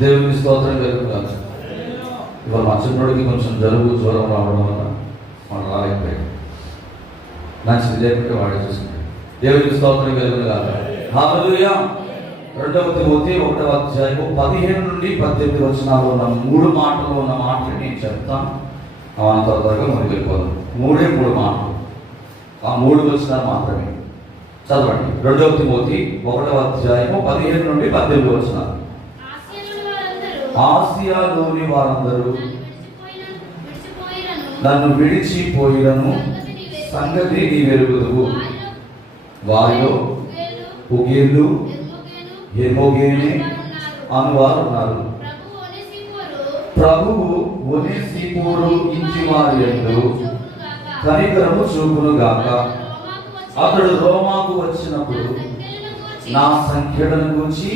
దేవునికి స్తోత్రం కలుగుతాను. ఇవాళ మా చిన్నోడికి కొంచెం జలుబు జ్వరం రావడం వల్ల మనం రాలేకపోయాడు. మంచిది లేకుంటే వాడే చూసుకుంటాడు. దేవునికి స్తోత్రం కలుగుతాను. హల్లెలూయా. 2 తిమోతి 1వ అధ్యాయము 15 నుండి 18 వచనాలు ఉన్న 3 మాటలు ఉన్న మాటలు నేను చెప్తాను. త్వరగా మనం వెళ్ళిపోదాం. 3 మాటలు, ఆ 3 వచనాలు మాత్రమే చదవండి. 2 తిమోతి 1వ అధ్యాయము 15 నుండి 18 వచనాలు. ఆసియాలోని వారందరూ నన్ను విడిచిపోయినను సంగతి నీ వెరుగుదువు. వారిలో పుగేలు హెర్మోగేనే అనువారు ఉన్నారు. ప్రభువు ఒనేసిఫోరు ఇంటి వారి యందు కనికరము చూపును గాక. అతడు రోమాకు వచ్చినప్పుడు నా సంఖ్యలను గురించి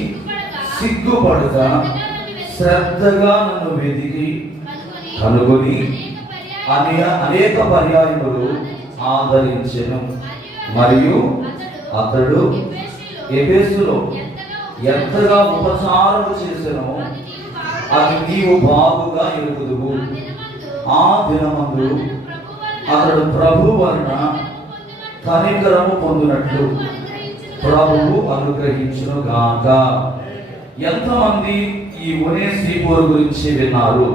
సిగ్గుపడక శ్రద్ధగా నన్ను వెతికి కనుగొని అనేక పర్యాయములు ఆదరించెను. మరియు అతడు ఎఫెసులో ఎంతగా ఉపచారము చేసెనో అది నీవు బాగుగా ఎరుగుదువు. ఆ దినమందు అతడు ప్రభు వలన కనికరము పొందినట్లు ప్రభువు అనుగ్రహించును గాక. ఎంతమంది ఈ ఒనేసిఫోరు గురించి విన్నారు?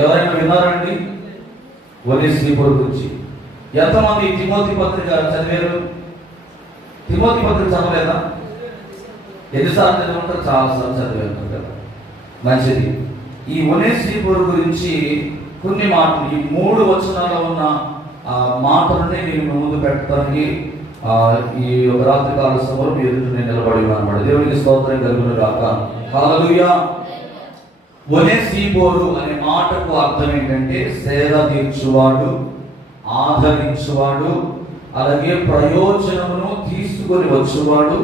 ఎవరైనా విన్నారండి ఒనేసిఫోరు గురించి? ఎంతమంది తిమోతి పత్రిక చదివారు? తిమోతి పత్రిక చదవలేదా? ఎన్నిసార్లు చదివారు? చాలాసార్లు చదివారు కదా. మంచిది. ఈ ఒనేసిఫోరు గురించి కొన్ని మాటలు, ఈ 3 వచనాల్లో ఉన్న మాటలని నేను ముందు పెట్టడానికి ఈ రాత్రికాల సమయంలో మీ ఎదుట నేను నిలబడి అన్నమాట. దేవునికి స్తోత్రం కలుగును గాక. హల్లెలూయా. ఒనేసిఫోరు అనే మాటకు అర్థం ఏంటంటే సేద తీర్చువాడు, ఆదరించువాడు, అలాగే ప్రయోజనమును తీసుకొని వచ్చువాడు,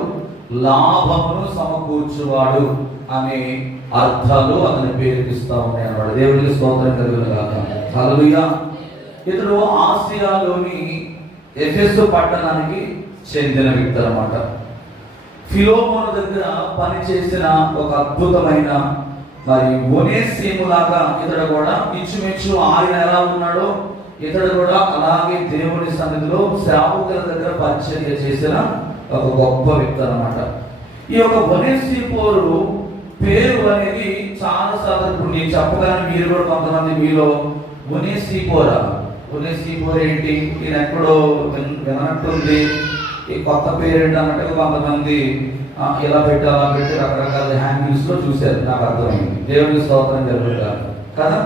లాభమును సమకూర్చువాడు అనే అర్థాలు అతని పేరుకి ఇస్తా ఉన్నాయి అన్నమాట. దేవునికి స్తోత్రం కలుగును గాక. హల్లెలూయా. ఇతడు ఆసియాలోని ఎఫెసు పట్టణానికి చెందిన వ్యక్తి అన్నమాట. ఫిలోమోను దగ్గర పనిచేసిన ఒక అద్భుతమైన మరి ఒనేసిములాగా ఇతడు కూడా ఇంచుమించు ఆయన ఎలా ఉన్నాడో ఇతడు కూడా అలాగే దేవుని సన్నిధిలో సేవకుల దగ్గర పరిచర్య చేసిన ఒక గొప్ప వ్యక్తి అన్నమాట. ఈ యొక్క ఒనేసిఫోరు పేరు అనేది చాలా సార్లు నేను చెప్పగానే మీరు కూడా కొంతమంది మీలో ఒనేసిఫోరా, ఒనేసిఫోర్ ఏంటి, ఈయన ఎక్కడో వినట్టుంది, ఈ కొత్త పేరు ఏంటి అన్నట్టుగా కొంతమంది ఇలా పెట్టి అలా పెట్టి రకరకాల హ్యాంగిల్స్ లో చూశారు. నాకు అర్థమైంది. దేవునికి స్తోత్రం జరుగుతారు కదా.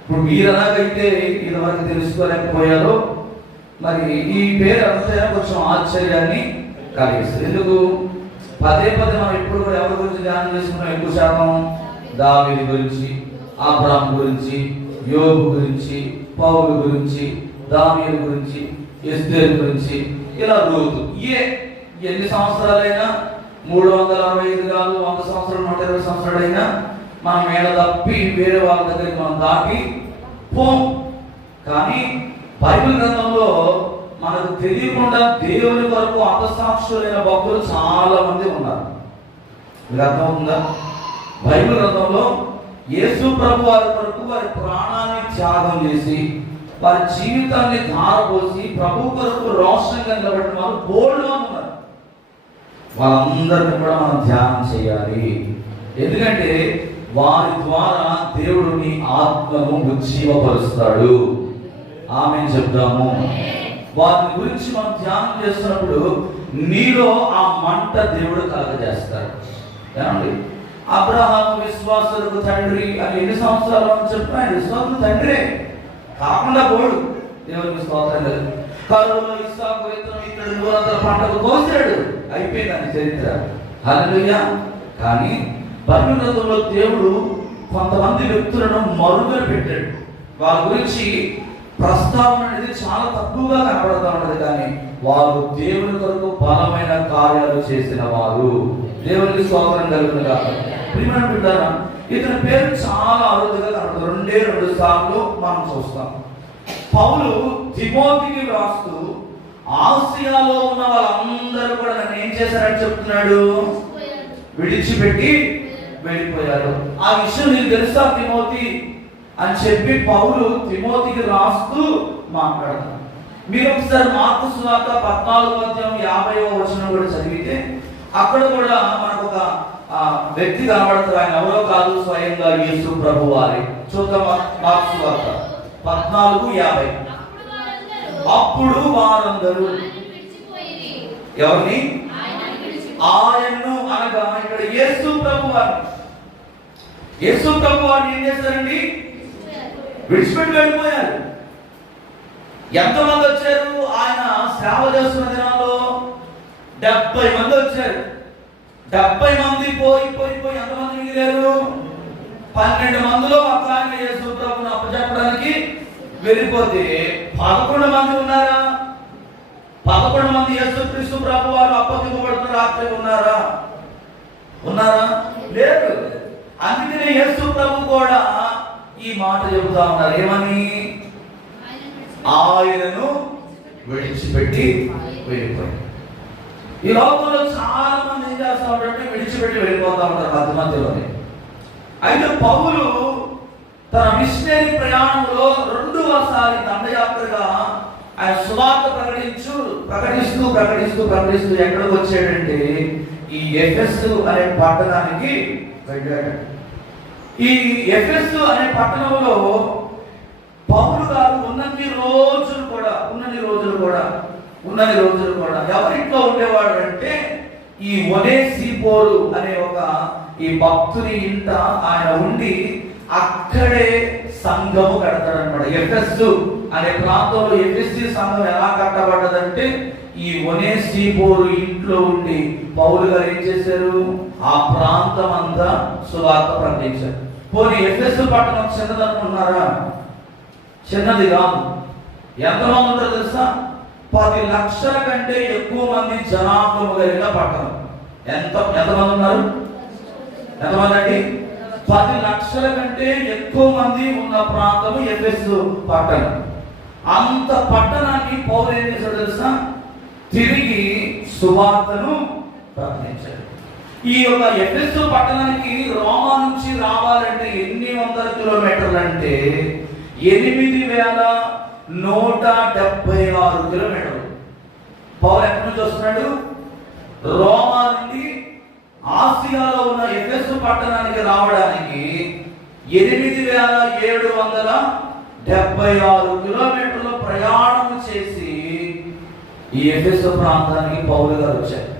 ఇప్పుడు మీరు ఎలాగైతే ఇది వరకు తెలుసుకోలేకపోయారో మరి ఈ పేరు అంతా కొంచెం ఆశ్చర్యాన్ని కలిగిస్తుంది. ఎందుకు? పదే మనం ఇప్పుడు కూడా ఎవరి గురించి ధ్యానం చేసుకున్నాం? ఎక్కువ శాతం దావీదు గురించి, అబ్రాహాము గురించి, యోబు గురించి, పౌలు గురించి, దావీదు గురించి, ఎస్తేరు గురించి, ఇలా రూతు. ఎన్ని సంవత్సరాలైనా 365 కాదు, 100 సంవత్సరాలు, 120 సంవత్సరాలైనా మనం మేడ తప్పి వేరే వాళ్ళ దగ్గరికి మనం దాటి పోం. కానీ బైబిల్ గ్రంథంలో మనకు తెలియకుండా దేవుని కొరకు హతసాక్షులైన భక్తులు చాలా మంది ఉన్నారు. మీకు అర్థమవుతుందా? బైబిల్ గ్రంథంలో యేసు ప్రభు వారి కొరకు వారి ప్రాణాన్ని త్యాగం చేసి వారి జీవితాన్ని ధారపోసి ప్రభు కొరకు రోషంగా నిలబడిన వారు బోల్డ్ ఉన్నారు. వాళ్ళందరినీ కూడా మనం ధ్యానం చేయాలి. ఎందుకంటే వారి ద్వారా దేవుడు నీ ఆత్మను ఉజ్జీవపరుస్తాడు. ఆమేన్ చెప్తాము. వారి గురించి మనం ధ్యానం చేస్తున్నప్పుడు నీలో ఆ మంట దేవుడు కలగజేస్తాడు. ఏమండి? అబ్రహాము విశ్వాసులకు తండ్రి అని ఎన్ని సంవత్సరాలు అని చెప్పిన ఆయన విశ్వాసులు తండ్రే కాకుండా పోడు. దేవునికి స్తోత్రం. కరువులో ఇస్సాకు విత్తనం ఇతడు నూరంతల పంటకు కోసాడు, అయిపోయిందని చరిత్ర. హల్లెలూయా. కానీ బైబిల్ గ్రంథంలో దేవుడు కొంతమంది వ్యక్తులను మరుగున పెట్టాడు. వారి గురించి ప్రస్తావన అనేది చాలా తక్కువగా కనబడతా ఉన్నది. కానీ వారు దేవుని కొరకు బలమైన కార్యాలు చేసిన వారు. దేవునికి స్తోత్రం కలుగును గాక. ప్రియమైన బిడ్డలారా, ఇతని పేరు చాలా అరుదుగా కనబడుతుంది. 2 సార్లు మనం చూస్తాం. పౌలు తిమోతికి రాస్తూ ఆసియాలో ఉన్న వాళ్ళందరూ కూడా నన్ను ఏం చేశారని చెప్తున్నాడు? విడిచిపెట్టి వెళ్ళిపోయారు. ఆ విషయం నీకు తెలుసా తిమోతి అని చెప్పి పౌలు తిమోతికి రాస్తూ మాట్లాడతారు. మీరు ఒకసారి మార్కు సువార్త 14:50 కూడా చదివితే అక్కడ కూడా మనకు ఒక వ్యక్తి కనబడతారు. ఆయన ఎవరో కాదు, స్వయంగా యేసు ప్రభు వారి. చూద్దాం మార్కు సువార్త 14:50. అప్పుడు వారందరూ ఎవరిని? ఆయన్ను, అనగా ఇక్కడ యేసు ప్రభు వారిని. యేసు ప్రభు వారిని ఏం చేశారండి? విడిచిపెట్టి వెళ్ళిపోయారు. ఎంతమంది వచ్చారు? ఆయన సేవ చేస్తున్న దినాల్లో 70 మంది వచ్చారు. 70 మంది పోయి ఎంతమంది మిగిలారు? 12 మందిలో అట్లాగే యేసు ప్రభువును అప్పచెప్పడానికి వెళ్ళిపోతే 11 మంది ఉన్నారా? 11 మంది యేసుక్రీస్తు ప్రభు వారు అప్పగింపబడుతున్న రాత్రి ఉన్నారా? లేదు. అందుకనే యేసు ప్రభు కూడా ఈ మాట చెబుతా ఉన్నారు. ఏమని? ఆయనను విడిచిపెట్టి వెళ్ళిపోయి. ఈ లోకంలో చాలా మంది ఏం చేస్తా ఉంటారంటే విడిచిపెట్టి వెళ్ళిపోతా ఉంటారు మధ్య మధ్యలోనే. అయితే పౌలు తన మిషనరీ ప్రయాణంలో 2వసారి దండయాత్రగా ఆయన సువార్త ప్రకటిస్తూ ఎక్కడికి వచ్చాడంటే ఈ ఎఫెసు అనే పట్టణానికి వెళ్ళాడు. ఈ ఎఫెసు అనే పట్టణంలో పౌలు గారు ఉన్నన్ని రోజులు కూడా ఎవరింట్లో ఉండేవాడు అంటే ఈ ఒనేసిఫోరు అనే ఒక ఈ భక్తుని ఇంట ఆయన ఉండి అక్కడే సంఘము కడతాడన్నమాట. ఎఫెసు అనే ప్రాంతంలో ఎఫెసీ సంఘం ఎలా కట్టబడ్డదంటే ఈ ఒనేసిఫోరు ఇంట్లో ఉండి పౌలు గారు ఏం చేశారు? ఆ ప్రాంతం అంతా సువార్త ప్రకటించారు. పోనీ ఎఫెసు పట్టణం చిన్నదనుకున్నారా? చిన్నది కాదు. ఎంతమంది ఉంటారో తెలుసా? 10 లక్షల కంటే ఎక్కువ మంది జనాభా కలిగిన పట్టణం. ఎంతమంది ఉన్నారు? ఎంతమంది అండి? 10 లక్షల కంటే ఎక్కువ మంది ఉన్న ప్రాంతము ఎఫెసు పట్టణం. అంత పట్టణాన్ని పౌలు ఏం చేశాడు తెలుసా? తిరిగి సువార్తను ప్రకటించాడు. ఈ యొక్క ఎఫెసు పట్టణానికి రోమా నుంచి రావాలంటే ఎన్ని వందల కిలోమీటర్లు అంటే 8176 కిలోమీటర్లు. పౌలు ఎక్కడి నుంచి వస్తున్నాడు? రోమా నుండి ఆసియాలో ఉన్న ఎఫెసు పట్టణానికి రావడానికి 8776 కిలోమీటర్లు ప్రయాణం చేసి ఈ ఎఫెసు ప్రాంతానికి పౌలు గారు వచ్చారు.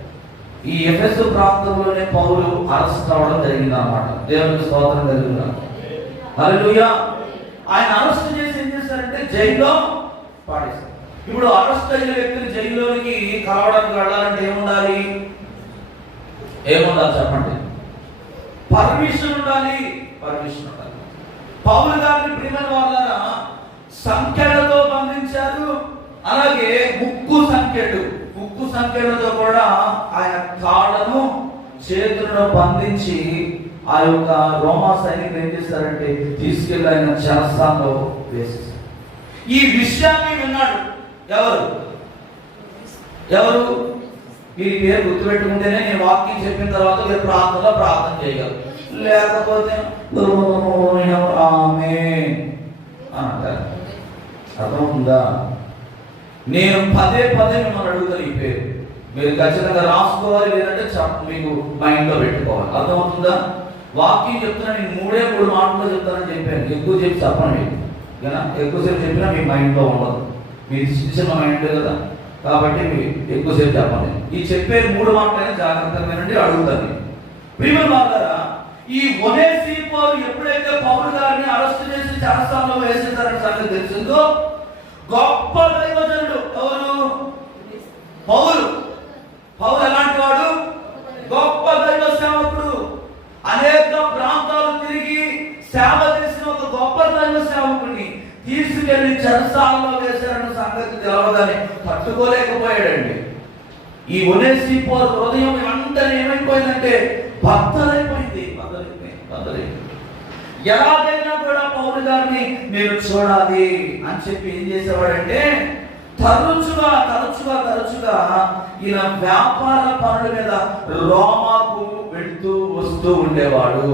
ఈ ఎఫెసు ప్రాంతంలోనే పౌలు అరెస్ట్ అవ్వడం జరిగింది అన్నమాట. దేవునికి స్తోత్రం కలుగును. హల్లెలూయా. ఆయన అరెస్ట్ చేసి ఏం చేశారంటే జైల్లో పాడేశారు. ఇప్పుడు అరెస్ట్ అయిన వ్యక్తిని జైల్లోనికి కలవడానికి వెళ్ళాలంటే ఏముండాలి చెప్పండి? పర్మిషన్ ఉండాలి. పౌలు గారిని ప్రియమైన వాళ్ళారా సంఖ్యలతో బంధించారు. అలాగే ముక్కు సంఖ్యలతో కూడా ఆయన కాళ్ళను చేతులను బంధించి ఆ యొక్క రోమా సైనికులు ఏం చేశారంటే తీసుకెళ్ళి ఆయన చెరసాలలో వేసేశారు. ఈ విషయాన్ని విన్నాడు ఎవరు? మీరు పేరు గుర్తుపెట్టుకుంటేనే నేను వాక్యం చెప్పిన తర్వాత మీరు ప్రార్థన చేయగలరు. లేకపోతే ఆమేన్ అంటారు. అర్థమవుతుందా? నేను పదే మిమ్మల్ని అడుగుతాను. ఈ పేరు మీరు ఖచ్చితంగా రాసుకోవాలి, లేదంటే మీకు మైండ్లో పెట్టుకోవాలి. అర్థమవుతుందా? వాక్యం చెప్తున్నా, నేను 3 మాటల్లో చెప్తానని చెప్పాను. ఎక్కువ చెప్పి చెప్పండి. ఎక్కువసేపు చెప్పినా మీ మైండ్లో ఉండదు. మీరు చిన్న మైండ్ కదా, కాబట్టి మీరు ఎక్కువసేపు చెప్పండి. ఈ చెప్పే 3 మాటలైనా జాగ్రత్తగా వినండి. అడుగుతాను. ప్రియమైన వాళ్ళారా, ఈ ఒనేసిఫోరు ఎప్పుడైతే పౌలు గారిని అరెస్ట్ చేసి చెరసాలలో వేసేసారని సంగతి తెలిసిందో, గొప్ప దైవజనుడు ఎవరు? పౌలు ఎలాంటి వాడు? గొప్ప దైవ సేవకుడు. అనేక ప్రాంతాలు తిరిగి సేవ చేసిన ఒక గొప్ప దైవ సేవకుడిని తీసుకెళ్లి చెరసాలలో వేశారన్న సంగతి తెలవగానే తట్టుకోలేకపోయాడండి. ఈ ఒనేసిఫోరు హృదయం వెంటనే ఏమైపోయిందంటే బద్దలైపోయింది. ఎలాగైనా కూడా పౌలు గారిని నేను చూడాలి అని చెప్పి ఏం చేసేవాడంటే తరచుగా ఈయన వ్యాపార పనుల మీద రోమాకు వెళ్తూ వస్తూ వస్తూ ఉండేవాడు.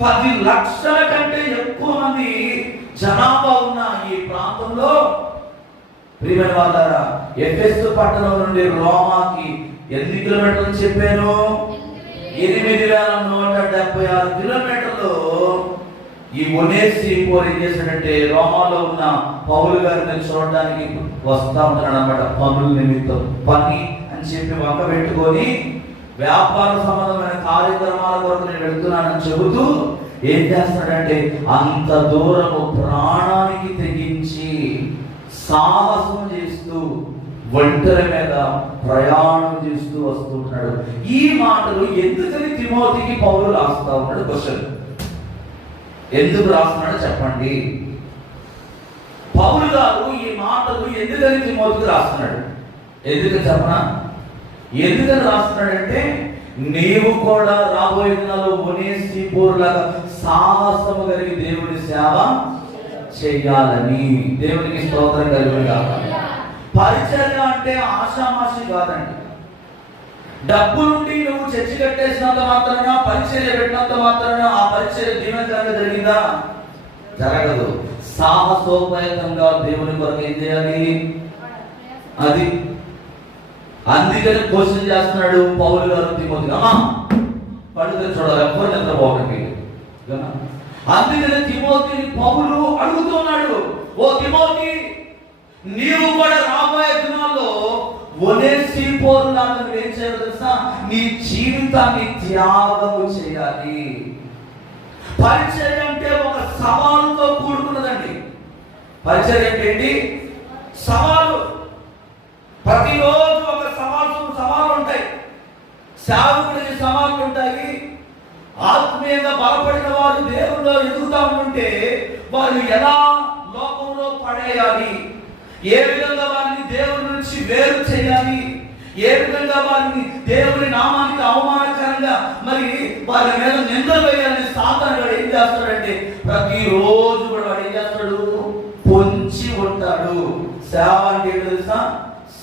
10 లక్షల కంటే ఎక్కువ మంది జనాభా ఉన్న ఈ ప్రాంతంలో ప్రియమైన వాళ్ళారా, ఎఫెసు పట్టణం నుండి రోమాకి ఎన్ని కిలోమీటర్లు చెప్పాను? 8176 కిలోమీటర్లు. ఈ ఒనేసిఫోరు ఏం చేశాడంటే రోమాలో ఉన్న పౌలు గారిని చూడడానికి వస్తా ఉంటాడు అన్నమాట. పనుల నిమిత్తం, పని అని చెప్పి వంక పెట్టుకొని వ్యాపార సంబంధమైన కార్యక్రమాల కొరకు నేను వెళ్తున్నానని చెబుతూ ఏం చేస్తాడంటే అంత దూరము ప్రాణానికి తెగించి సాహసం చేస్తూ ఒంటరి మీద ప్రయాణం చేస్తూ వస్తుంటాడు. ఈ మాటలు ఎందుకని తిమోతికి పౌలు రాస్తా ఉన్నాడు? క్వశ్చన్, ఎందుకు రాస్తున్నాడో చెప్పండి. పౌలు గారు ఈ మాటలు ఎందుకని తిమోతికి రాస్తున్నాడు? ఎందుకని చెప్పనా? ఎందుకని రాస్తున్నాడంటే నీవు కూడా రాబోయే దినాల్లో ఒనేసిఫోరు లాగా సాహసము కలిగి దేవుని సేవ చెయ్యాలని. దేవునికి స్తోత్రం కలుగుగా. పరిచర్య అంటే ఆషామాషి కాదండి. డబ్బు నుండి నువ్వు చర్చి కట్టేసినంత మాత్రాన, పరిచర్య పెట్టినంత మాత్రాన ఆ పరిచర్య దీవెనకరంగా జరిగిందా? జరగదు. సాహసోపేతంగా దేవుని కొరకు ఏం చేయాలి? అది అందుకని క్వశ్చన్ చేస్తున్నాడు పౌలు గారు తిమోతికి. పడుతుంది చూడాలి, ఎవరు నిద్రపోకండి. అందుకని తిమోతిని పౌలు అడుగుతున్నాడు, ఓ తిమోతి, నీవు కూడా రాబోయే దినాల్లో ఒనేసిఫోరు లాగా నువ్వేం చేయాలి తెలుసా? నీ జీవితాన్ని త్యాగము చేయాలి. పరిచర్య అంటే ఒక సవాలుతో కూడుకున్నదండి. పరిచర్య అంటే ఏంటి? సవాలు. ప్రతిరోజు ఒక సవాలు ఉంటాయి. సేవకుడికి సవాళ్ళు ఉంటాయి. ఆత్మీయంగా బలపడిన వారు దేవుల్లో ఎదుగుతా ఉంటే వారు ఎలా లోకంలో పడేయాలి, ఏ విధంగా వారిని దేవుని నుంచి వేరు చేయాలి, ఏ విధంగా వారిని దేవుని నామానికి అవమానకరంగా మరి వారి మీద నిందలు వేయాలని సాతాను వాడు ఏం చేస్తాడంటే ప్రతిరోజు కూడా వాడు ఏం చేస్తాడు? పొంచి ఉంటాడు. సేవ అంటే ఏంటో తెలుసా?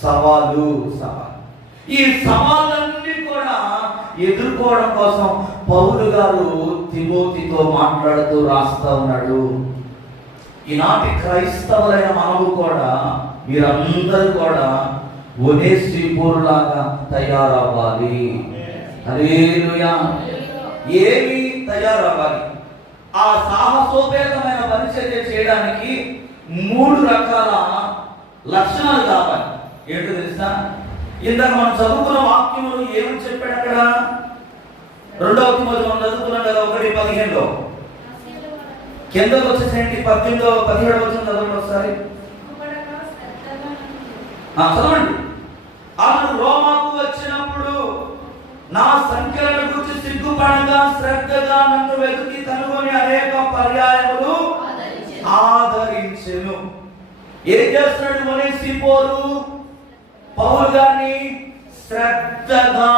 సవాలు. ఈ సవాళ్ళన్నీ కూడా ఎదుర్కోవడం కోసం పౌలు గారు తిమోతితో మాట్లాడుతూ రాస్తా ఉన్నాడు. ఈనాటి క్రైస్తవులైన మనము కూడా, మీరందరూ కూడా ఒనేసిఫోరు లాగా తయారవ్వాలి. హల్లెలూయా. ఏమి తయారవ్వాలి? ఆ సాహసోపేతమైన పరిచర్య చేయడానికి 3 రకాల లక్షణాలు కావాలి. ఏంటో తెలుసా? ఇందాక మనం చదువుకున్న వాక్యములు ఏమని చెప్పాడు అక్కడ? 2వ తిమోతి మనం చదువుకున్నాం కదా, 1:15లో. కిందకు వచ్చేసేంటి 18, 17 వచ్చిన చదవండి ఒకసారి. చదవండి. అతను రోమాకు వచ్చినప్పుడు నా సంఖ్యలను గురించి సిగ్గుపడగా శ్రద్ధగా నన్ను వెతికి కనుగొని అనేక పర్యాయములు ఆదరించెను. ఏం చేస్తున్నాడు ఒనేసిఫోరు? పౌలు గారిని శ్రద్ధగా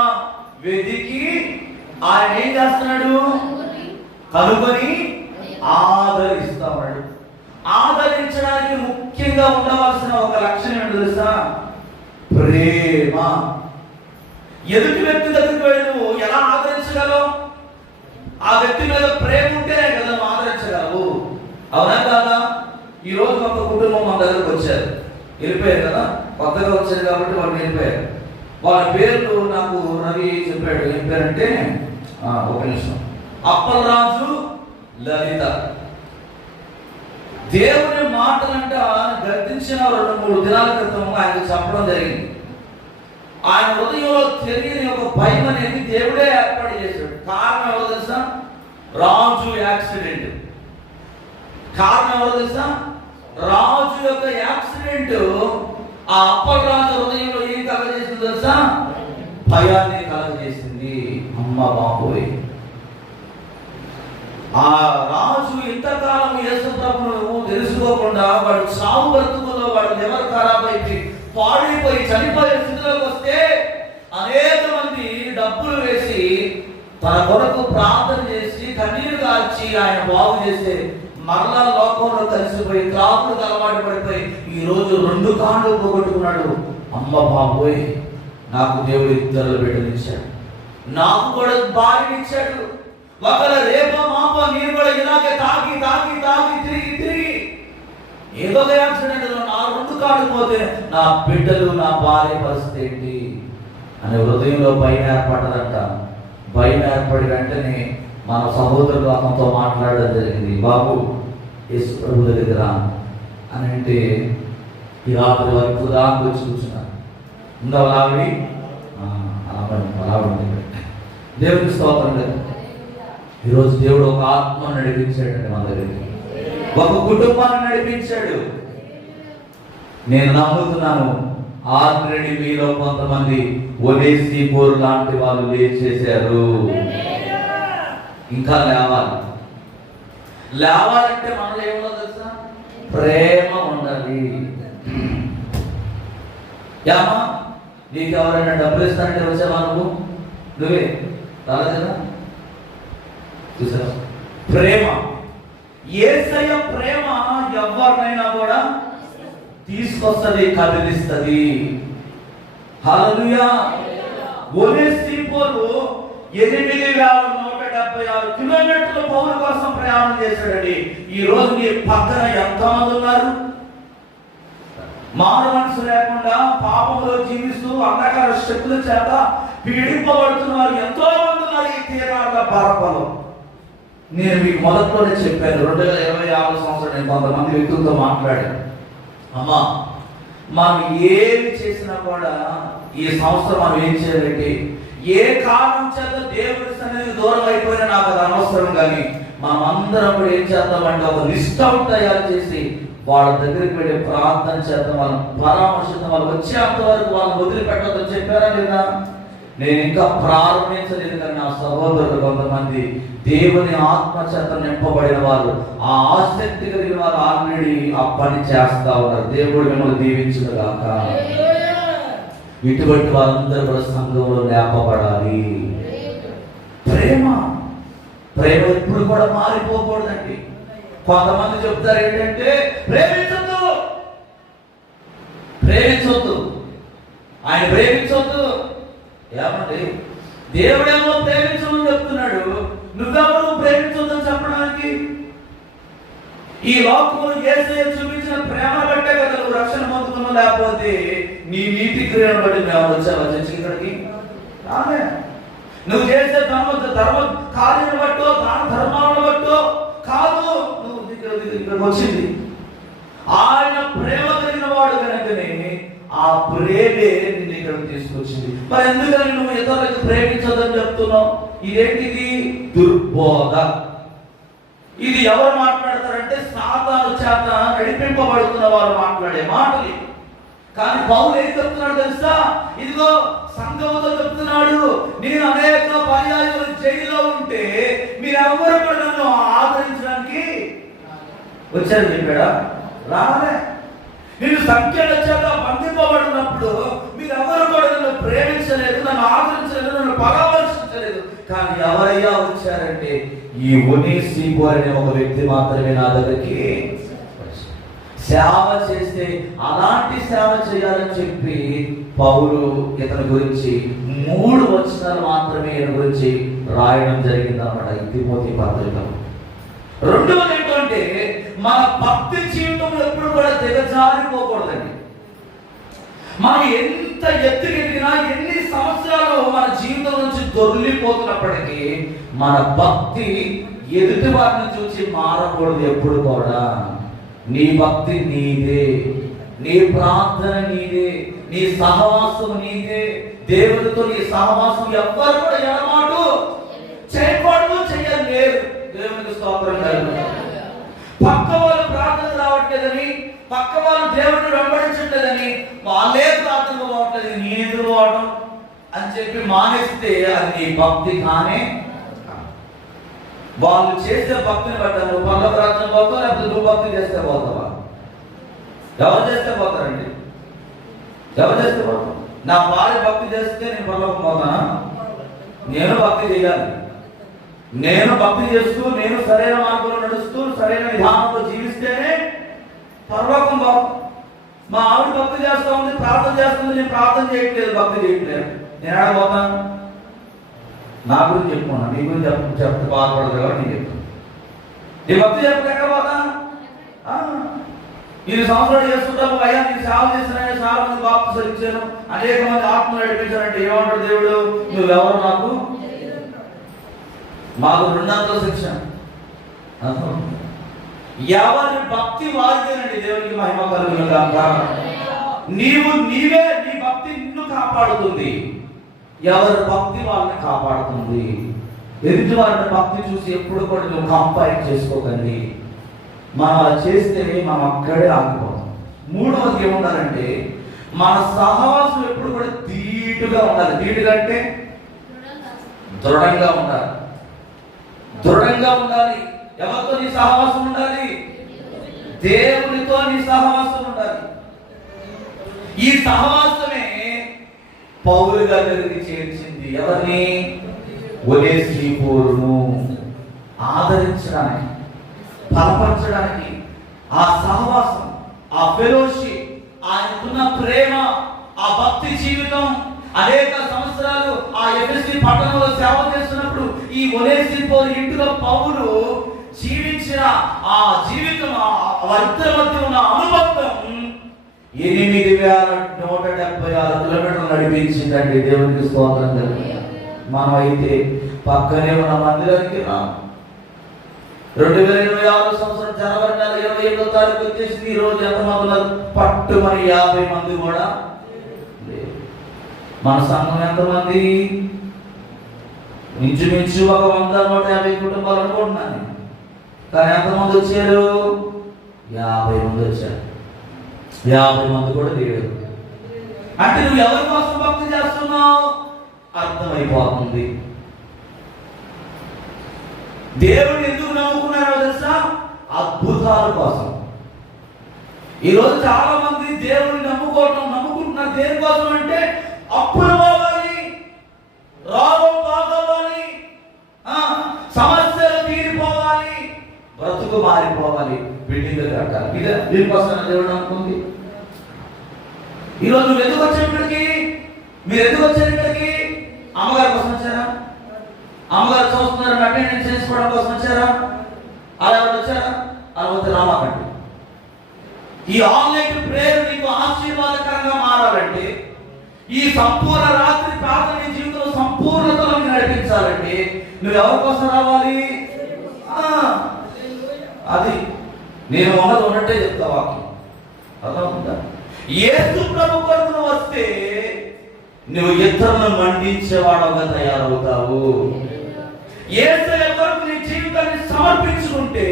వెతికి ఆయన ఏం చేస్తున్నాడు? కనుగొని ఆదరిస్తాడు. ఆదరించడానికి ముఖ్యంగా ఉండవలసిన ఒక లక్షణం ఏంటో తెలుసా? ప్రేమ. ఎదుటి వ్యక్తి దగ్గరికి వెళ్ళి నువ్వు ఎలా ఆదరించగలవు? ఆ వ్యక్తి మీద ప్రేమ ఉంటేనే కదా నువ్వు ఆదరించగలవు. అవునా కాదా? ఈ రోజు ఒక కుటుంబం మన దగ్గరకు వచ్చారు, వెళ్ళిపోయారు కదా, కొత్తగా వచ్చారు కాబట్టి వాళ్ళు వెళ్ళిపోయారు. వాళ్ళ పేర్లు నాకు రవి చెప్పాడు. ఏం పేరంటే, ఒక నిమిషం, అప్పలరాజు, లలిత. దేవుని మాటలంట గర్తించిన 2-3 దినాల క్రితం ఆయన చెప్పడం జరిగింది. ఆయన హృదయంలో తెలియని ఒక భయం అనేది దేవుడే ఏర్పాటు చేశాడు. కారణం ఎవరో తెలుసా? రాజు యాక్సిడెంట్. కారణం ఎవరో తెలుసా? రాజు యొక్క యాక్సిడెంట్ ఆ అప్పలరాజు హృదయంలో ఏం కలగజేసింది తెలుసా? భయాన్ని కలగజేసింది. అమ్మ బాబోయ్, ఆ రాజు ఇంతకాలం యేసు ప్రభువును తెలుసుకోకుండా వాడు సాగు బ్రతుకుల్లో వాడు లివర్ ఖరాబ్ అయిపోయి పాడైపోయి చనిపోయే స్థితిలోకి వస్తే అనేక మంది డబ్బులు వేసి తన కొరకు ప్రార్థన చేసి కన్నీరు కాల్చి ఆయన బాగు చేస్తే మరలా లోకంలో కలిసిపోయి త్రాగులకు అలవాటు పడిపోయి ఈ రోజు 2 కాళ్ళు పోగొట్టుకున్నాడు. అమ్మ బాబోయ్, నాకు దేవుడు 2 బిడ్డలు ఇచ్చాడు. నాకు కూడా భార్యనిచ్చాడు. ఒకవేళ రేపో మాపో నేను కూడా ఇలాగే తాగి తాగి తాగి తిరిగి తిరిగి ఏదో ఒక యాక్సిడెంట్ నా రెండు కాళ్ళు పోతే నా బిడ్డలు నా భార్య పరిస్థితి ఏంటి అని హృదయంలో భయం ఏర్పడ్డదంట. భయం ఏర్పడి వెంటనే మన సహోదరులు అతనితో మాట్లాడడం జరిగింది. బాబు యేసు ప్రభు దగ్గర అని అంటే ఈ రాత్రి వరకు దానికి వచ్చి కూర్చున్నారు. ఉందా ఆవిడి అలా ఉంది. దేవుడికి స్తోత్రం లేదు. ఈరోజు దేవుడు ఒక ఆత్మను నడిపించాడండి మన దగ్గరికి, ఒక కుటుంబాన్ని నడిపించాడు. నేను నమ్ముతున్నాను ఆల్రెడీ మీలో కొంతమంది ఒనేసిఫోరు లాంటి వాళ్ళు లేచేశారు. ఇంకా లేవాలంటే మనలో ఏమో తెలుసా, ప్రేమ ఉండాలి. యామా నీకు ఎవరైనా డబ్బులు ఇస్తానంటే వచ్చావా నువ్వే రాలేదా? చూసారా ప్రేమ, యేసయ్య ప్రేమ ఎవరినైనా కూడా తీసుకొస్తుంది, కదిలిస్తుంది. హల్లెలూయా. ఒనేసిఫోరు 8,176 కిలోమీటర్ల పౌలు కోసం ప్రయాణం చేశాడండి. ఈ రోజు మీ పక్కన ఎంతమంది ఉన్నారు? మారు మనసు లేకుండా పాపంలో జీవిస్తూ అంధకార శక్తుల చేత పీడింపబడుతున్నారు ఎంతో మంది ఉన్నారు ఈ తీరాల పరపలో. నేను మీకు మొదట్లోనే చెప్పాను, 2026 సంవత్సరం నేను కొంతమంది వ్యక్తులతో మాట్లాడాను. అమ్మా మనం ఏమి చేసినా కూడా ఈ సంవత్సరం మనం ఏం చేయాలంటే, ఏ కారణం చేత దేవుడి సన్నిధికి దూరం అయిపోయినా నాకు అది అనవసరం, కానీ మనం అందరం కూడా ఏం చేద్దామంటే ఒక లిస్ట్ అవుట్ తయారు చేసి వాళ్ళ దగ్గరికి వెళ్ళి ప్రార్థన చేద్దాం, వాళ్ళని పరామర్శిద్దాం. వాళ్ళు వచ్చేంత వరకు వాళ్ళని వదిలిపెట్టొద్దని చెప్పారా లేదా? నేను ఇంకా ప్రారంభించలేదు, కానీ నా సహోదరులు కొంతమంది దేవుని ఆత్మ చేత నింపబడిన వారు, ఆ ఆసక్తి కలిగిన వారు ఆల్రెడీ ఆ పని చేస్తా ఉన్నారు. దేవుడు మిమ్మల్ని దీవించుగాక. ఇటువంటి వారందరూ కూడా సంఘంలో లేపబడాలి. ప్రేమ ప్రేమ ఎప్పుడు కూడా మారిపోకూడదండి. కొంతమంది చెప్తారు ఏంటంటే ప్రేమించొద్దు, ప్రేమించొద్దు, ఆయన ప్రేమించొద్దు. ఏమండి దేవుడేమో ప్రేమించమని చెప్తున్నాడు, నువ్వెవరు ప్రేమించొద్దని చెప్పడానికి? ఈ లోకంలో యేసయ్య చూపించిన ప్రేమ బట్టే కదా నువ్వు రక్షణ పొందుతున్నావు, లేకపోతే నీ నీతి క్రియను బట్టి మేము వచ్చావా చర్చికి? ఇక్కడికి రాలే. నువ్వు చేసే ధర్మ కార్యాలను బట్టో దాన ధర్మాలను బట్టో కాదు నువ్వు ఇక్కడికి వచ్చింది. ఆయన ప్రేమ కలిగిన వాడు కనుకనే ఆ ప్రేమే నిన్ను ఇక్కడికి తీసుకొచ్చింది. మరి ఎందుకని నువ్వు ఇతరులకు ప్రేమించదని చెప్తున్నావు? ఇదేంటిది? దుర్బోధ. ఇది ఎవరు మాట్లాడతారంటే సాతాను చేత నడిపింపబడుతున్న వారు మాట్లాడే మాటలు. కానీ పౌలు ఏం చెప్తున్నాడు తెలుసా? ఇదిగో సంఘముతో చెప్తున్నాడు, నేను అనేక పర్యాయాలు జైల్లో ఉంటే మీరెవ్వరు కూడా నన్ను ఆదరించడానికి వచ్చారు చెప్పాడా? రాలే. నేను సంఖ్యల చేత బంధింపబడినప్పుడు మీరెవరు కూడా నన్ను ప్రేమించలేదు, నన్ను ఆదరించలేదు, నన్ను పరామర్శించలేదు. కానీ ఎవరయ్యా వచ్చారంటే ఈ ఒనేసిఫోరు అనే ఒక వ్యక్తి మాత్రమే నా దగ్గరికి సేవ చేస్తే అలాంటి సేవ చేయాలని చెప్పి పౌలు ఇతని గురించి 3 వచనాలు మాత్రమే ఈయన గురించి రాయడం జరిగింది అన్నమాట ఈ తిమోతి పత్రికలో. రెండవది ఏంటంటే మన భక్తి జీవితంలో ఎప్పుడు కూడా దిగజారిపోకూడదండి. మనం ఎంత ఎత్తుకెదిగినా ఎన్ని సంవత్సరాలు మన జీవితం నుంచి దొర్లిపోతున్నప్పటికీ మన భక్తి ఎదుటి వారిని చూసి మారకూడదు ఎప్పుడు కూడా. నీ భక్తి నీదే, నీ ప్రార్థన నీదే, నీ సహవాసం నీదే. దేవుడితో నీ సహవాసం ఎవ్వరు కూడా ఎడమాటు చేయకూడదు, చెయ్యలేరు. దేవునికి స్తోత్రం కలుగును. పక్క వాళ్ళు ప్రార్థన రావట్లేదని, పక్క వాళ్ళు దేవుడిని వెంబడించట్లేదని వాళ్ళే ప్రార్థన పోవట్లేదు, నీ ఎదురు పోవడం అని చెప్పి మానేస్తే అది నీ భక్తి కానే. వాళ్ళు చేసే భక్తిని బట్టి నువ్వు పర్లోక రాజ్యం పోతావు, లేకపోతే నువ్వు భక్తి చేస్తే పోతావా? ఎవరు చేస్తే పోతారండి? ఎవరు చేస్తే పోతావు? నా భార్య భక్తి చేస్తే నేను పర్లోకం పోతానా? నేను భక్తి చేయాలి. నేను భక్తి చేస్తూ, నేను సరైన మార్గంలో నడుస్తూ, సరైన విధానంలో జీవిస్తేనే పరలోకం పోతాం. మా ఆవిడ భక్తి చేస్తూ ఉంది, ప్రార్థన చేస్తుంది, నేను ప్రార్థన చేయట్లేదు, భక్తి చేయట్లేదు, నేను ఆడపోతాను. నా గురించి చెప్పుకున్నా, నీ గురించి చెప్తే బాధపడదు కాబట్టి నేను చెప్తాను. నీ భక్తి చెప్పలేకపోతా 2 సంవత్సరాలు చేసుకుంటాము, అయ్యా నేను సేవ చేశానని చాలా మంది బాప్తిస్మాలు ఇచ్చాను, అనేక మంది ఆత్మలు నడిపించానంటే ఏమంటాడు దేవుడు? నువ్వెవరు నాకు? మాకు 2 శిక్ష. ఎవరి భక్తి వారిదేనండి, దేవునికి మహిమ కలుగును గాక. నీవే నీ భక్తి నిన్ను కాపాడుతుంది, ఎవరి భక్తి వాళ్ళని కాపాడుతుంది. ఎదుటి వారిని భక్తి చూసి ఎప్పుడు కూడా నువ్వు కంపేర్ చేసుకోకండి. మనం అలా చేస్తే మనం అక్కడే ఆగిపోతాం. 3వది ఏముండాలంటే మన సహవాసం ఎప్పుడు కూడా ధీటుగా ఉండాలి. ధీటుగా అంటే దృఢంగా ఉండాలి. దృఢంగా ఉండాలి. ఎవరితో నీ సహవాసం ఉండాలి? దేవునితో నీ సహవాసం ఉండాలి. ఈ సహవాసమే పౌలు గారికి చేర్చింది. ఎవరిని? ఒనేసిఫోరును ఆదరించడానికి, బలపరచడానికి. ఆ సహవాసం, ఆ ఫెలోషిప్, ఆయనకున్న ప్రేమ, ఆ భక్తి జీవితం అనేక సంవత్సరాలు ఆ ఎఫెసీ పట్టణంలో సేవ చేస్తున్నప్పుడు ఈ ఒనేసిఫోరు ఇంటిలో పౌలు జీవించిన ఆ జీవితం, వారిద్దరి మధ్య ఉన్న అనుబంధం 8176 కిలోమీటర్లు నడిపించిందండి. దేవునికి స్తోత్రం కలుగును. మనం అయితే పక్కనే ఉన్న మందిరానికి రాము. 2026 సంవత్సరం జనవరి నెల 28వ తారీఖు వచ్చేసి ఈ రోజు ఎంతమంది ఉన్నారు? పట్టు మరి 50 మంది కూడా లేదు. మన సంఘం ఎంతమంది? ఇంచుమించు ఒక 100-150 కుటుంబాలు అనుకుంటున్నాను. కానీ ఎంతమంది వచ్చారు? 50 మంది వచ్చారు. 50 మంది కూడా లేడు. అంటే నువ్వు ఎవరి కోసం భక్తి చేస్తున్నావు అర్థమైపోతుంది. దేవుడిని ఎందుకు నమ్ముకున్నారో తెలుసా? అద్భుతాల కోసం. ఈరోజు చాలా మంది దేవుడిని నమ్ముకుంటున్నారు. దేనికోసం అంటే అప్పులు పోవాలి, రోగం బాగోవాలి, సమస్యలు తీరిపోవాలి, బ్రతుకు మారిపోవాలి, బిల్డింగ్ కట్టాలి. ఇదే దీనికోసం దేవుడు అనుకుంది. ఈరోజు నువ్వు ఎందుకు వచ్చేప్పటికి, మీరు ఎందుకు వచ్చారు ఇక్కడికి? అమ్మగారి కోసం వచ్చారా? అమ్మగారు చూస్తున్నారు అటెండెన్స్ చేసుకోవడం కోసం వచ్చారా? అలా వచ్చారా? అలా వస్తే రామాకండి. ఈ ఆన్లైన్ ప్రేయర్ నీకు ఆశీర్వాదకరంగా మారాలంటే, ఈ సంపూర్ణ రాత్రి ప్రార్థన నీ జీవితంలో సంపూర్ణతలో నడిపించాలంటే నువ్వు ఎవరి కోసం రావాలి? అది నేను ఉన్నట్టే చెప్తా వాక్యం. అలా ఉందా? యేసు ప్రభు కొరకు వస్తే నువ్వు ఇతరులను మండించేవాడుగా తయారవుతావు. యేసయ్య కొరకు నీ జీవితాన్ని సమర్పించుకుంటే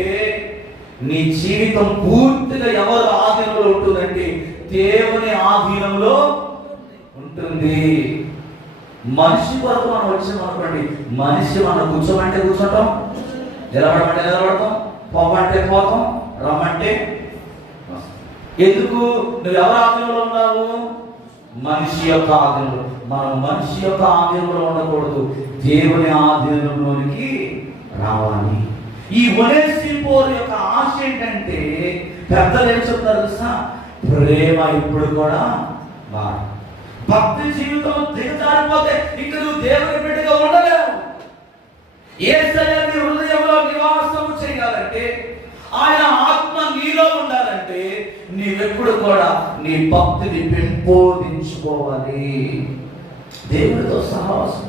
నీ జీవితం పూర్తిగా ఎవరు ఆధీనంలో ఉంటుందంటే దేవుని ఆధీనంలో ఉంటుంది. మనిషి కొరకు మనం వచ్చాం అనుకోండి, మనిషి మనం కూర్చోమంటే కూర్చోటం, నిలబడమంటే నిలబడతాం, పోమంటే పోతాం, రమ్మంటే. ఎందుకు? నువ్వు ఎవరి ఆధీనంలో ఉన్నావు? మనిషి యొక్క ఆధీనంలో. మనం మనిషి యొక్క ఆధీనంలో ఉండకూడదు, దేవుని ఆధీనంలోనికి రావాలి. ఈ ఒనేసిఫోరు యొక్క ఆశ ఏంటంటే, పెద్దలు ఏం చెప్తారు తెలుసా? ప్రేమ ఇప్పుడు కూడా మారు. భక్తి జీవితం దిగజారిపోతే ఇంక నువ్వు దేవుని బిడ్డగా ఉండలేవు. యేసయ్య నీ హృదయంలో నివాసం చేయాలంటే, ఆయన ఆత్మ నీలో ఉండాలంటే నీవెప్పుడు కూడా నీ భక్తిని పెంపొందించుకోవాలి. దేవుడితో సహవాసం.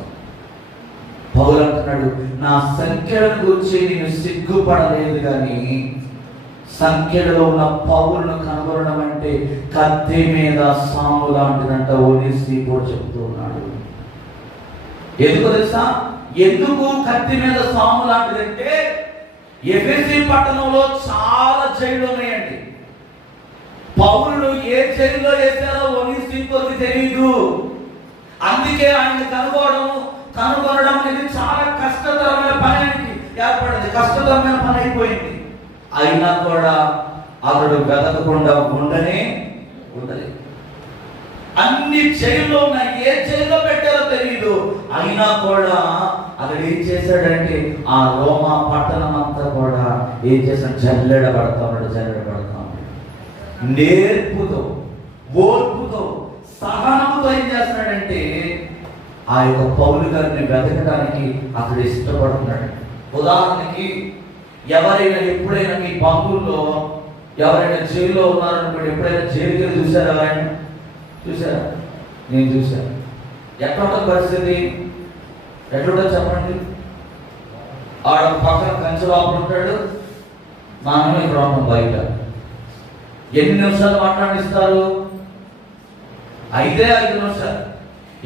పౌలు అంటున్నాడు, నా సంఖ్యలను గురించి నేను సిగ్గుపడలేదు, కానీ సంఖ్యలో ఉన్న పౌలను కనుగొనడం అంటే కత్తి మీద సాము లాంటిదంట. ఒనేసిఫోరు చెప్తూ ఉన్నాడు. ఎందుకు తెలుసా? ఎందుకు కత్తి మీద సాము లాంటిదంటే, ఎఫెసీ పట్టణంలో చాలా జైలు ఉన్నాయండి. పౌలును ఏ జైల్లో వేశారో ఒనేసిఫోరుకి తెలియదు. అందుకే ఆయన కనుగొనడం అనేది చాలా కష్టతరమైన పని ఏర్పడింది. కష్టతరమైన పని అయిపోయింది. అయినా కూడా అతడు వెతకకుండా ఉండలేదు. అన్ని జైల్లో ఉన్నాయి, ఏ జైల్లో పెట్టారో తెలియదు. అయినా కూడా అతడు ఏం చేశాడంటే ఆ రోమా పట్టణం అంతా కూడా ఏం చేశాడు? జల్లెడబడతా ఉన్నాడు. నేర్పుతో, ఓర్పుతో, సహనంతో ఏం చేస్తున్నాడంటే ఆ యొక్క పౌలు గారిని వెతకడానికి అతడు ఇష్టపడుతున్నాడు. ఉదాహరణకి ఎవరైనా ఎప్పుడైనా మీ బంధువుల్లో ఎవరైనా జైల్లో ఉన్నారనుకోండి, ఎప్పుడైనా జైలుకి వెళ్ళి చూసారా? ఆయన చూసారా? నేను చూశాను. ఎట్లా ఉంటుంది పరిస్థితి? ఎట్లుంటుంది చెప్పండి. ఆడ పక్కన కంచె లోపల ఉంటాడు, మనం ఇక్కడ ఉన్నాం బయట. ఎన్ని నిమిషాలు మాట్లాడిస్తారు? 5 నిమిషాలు.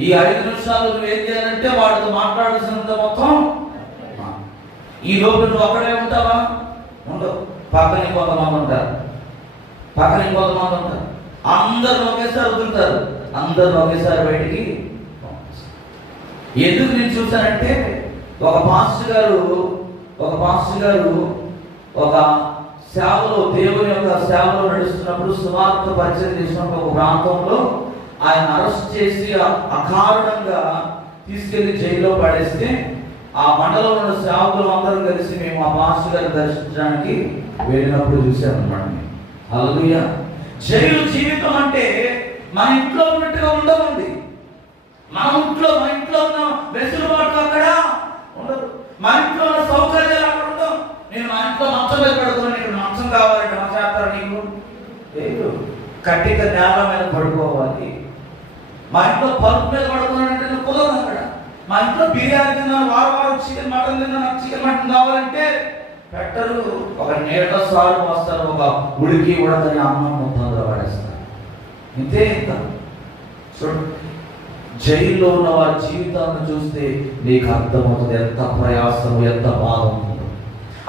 ఈ 5 నిమిషాలు నువ్వు ఏం చేయాలంటే వాడితో మాట్లాడాల్సినంత మొత్తం. ఈ లోపు నువ్వు అక్కడే ఉంటావా? ఉండవు. పక్కన ఇంకొంతమంది ఉంటారు, అందరూ ఒకేసారి వదులుతారు, అందరూ ఒకేసారి బయటికి. ఎందుకు నేను చూశానంటే, ఒక పాస్టర్ గారు ఒక సేవలో, దేవుని యొక్క సేవలో నడుస్తున్నప్పుడు, సువార్త పరిచయం చేసినప్పుడు ఒక ప్రాంతంలో ఆయన అరెస్ట్ చేసి అకారణంగా తీసుకెళ్లి జైల్లో పడేస్తే, ఆ మండలంలో ఉన్న సేవకులు అందరూ కలిసి మేము ఆ పాస్టర్ గారిని దర్శించడానికి వెళ్ళినప్పుడు చూశామన్నమాట. హల్లెలూయా. జైలు జీవితం అంటే మన ఇంట్లో ఉన్నట్టుగా ఉండదండి. మన ఇంట్లో ఉన్న వెసులుబాటు అక్కడ ఉండదు. మన ఇంట్లో ఉన్న సౌకర్యాలు అక్కడ ఉండవు. నేను మా ఇంట్లో మంచం మీద పడుకోను, నీకు మంచం కావాలంటే మా చేస్తారా? నీకు లేదు. కట్టిక నేల మీద పడుకోవాలి. మా ఇంట్లో పరుపు మీద పడుకోవాలంటే నువ్వు కుదరదు అక్కడ. మా ఇంట్లో బిర్యానీ తిన్నాను, వారం చికెన్ మటన్ తిన్నా, నాకు చికెన్ మటన్ కావాలంటే పెట్టరు. ఒక నీట సారు వస్తారు, ఒక ఉడకని అన్నం మొత్తంలో పడేస్తారు. ఇంతే. ఇంత చూడు, జైల్లో ఉన్న వారి జీవితాన్ని చూస్తే నీకు అర్థమవుతుంది ఎంత ప్రయాసము, ఎంత బాధ ఉంటుందో.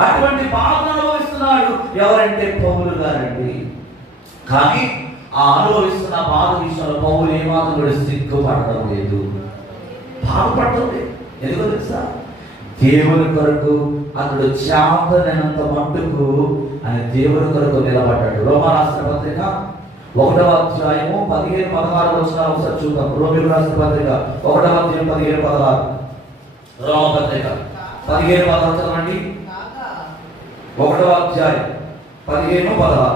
అటువంటి బాధను అనుభవిస్తున్నాడు ఎవరంటే పౌలు గారండి. కానీ ఆ అనుభవిస్తున్న బాధ విషయంలో పౌలు ఏమాత్రం కూడా సిగ్గుపడడం లేదు, బాధపడటం లేదు. ఎందుకో తెలుసా? దేవుని కొరకు అతడు చేతనైనంత మట్టుకు ఆయన దేవుని కొరకు నిలబడ్డాడు. రోమా రాసిన పత్రిక 1వ అధ్యాయము 15-16 వచనాలు ఒకసారి చూద్దాం. రోమిలకు రాసిన పత్రిక 1వ అధ్యాయం 15-16. రోమ పత్రిక 15-16 చదవండి. 1వ అధ్యాయం 15-16.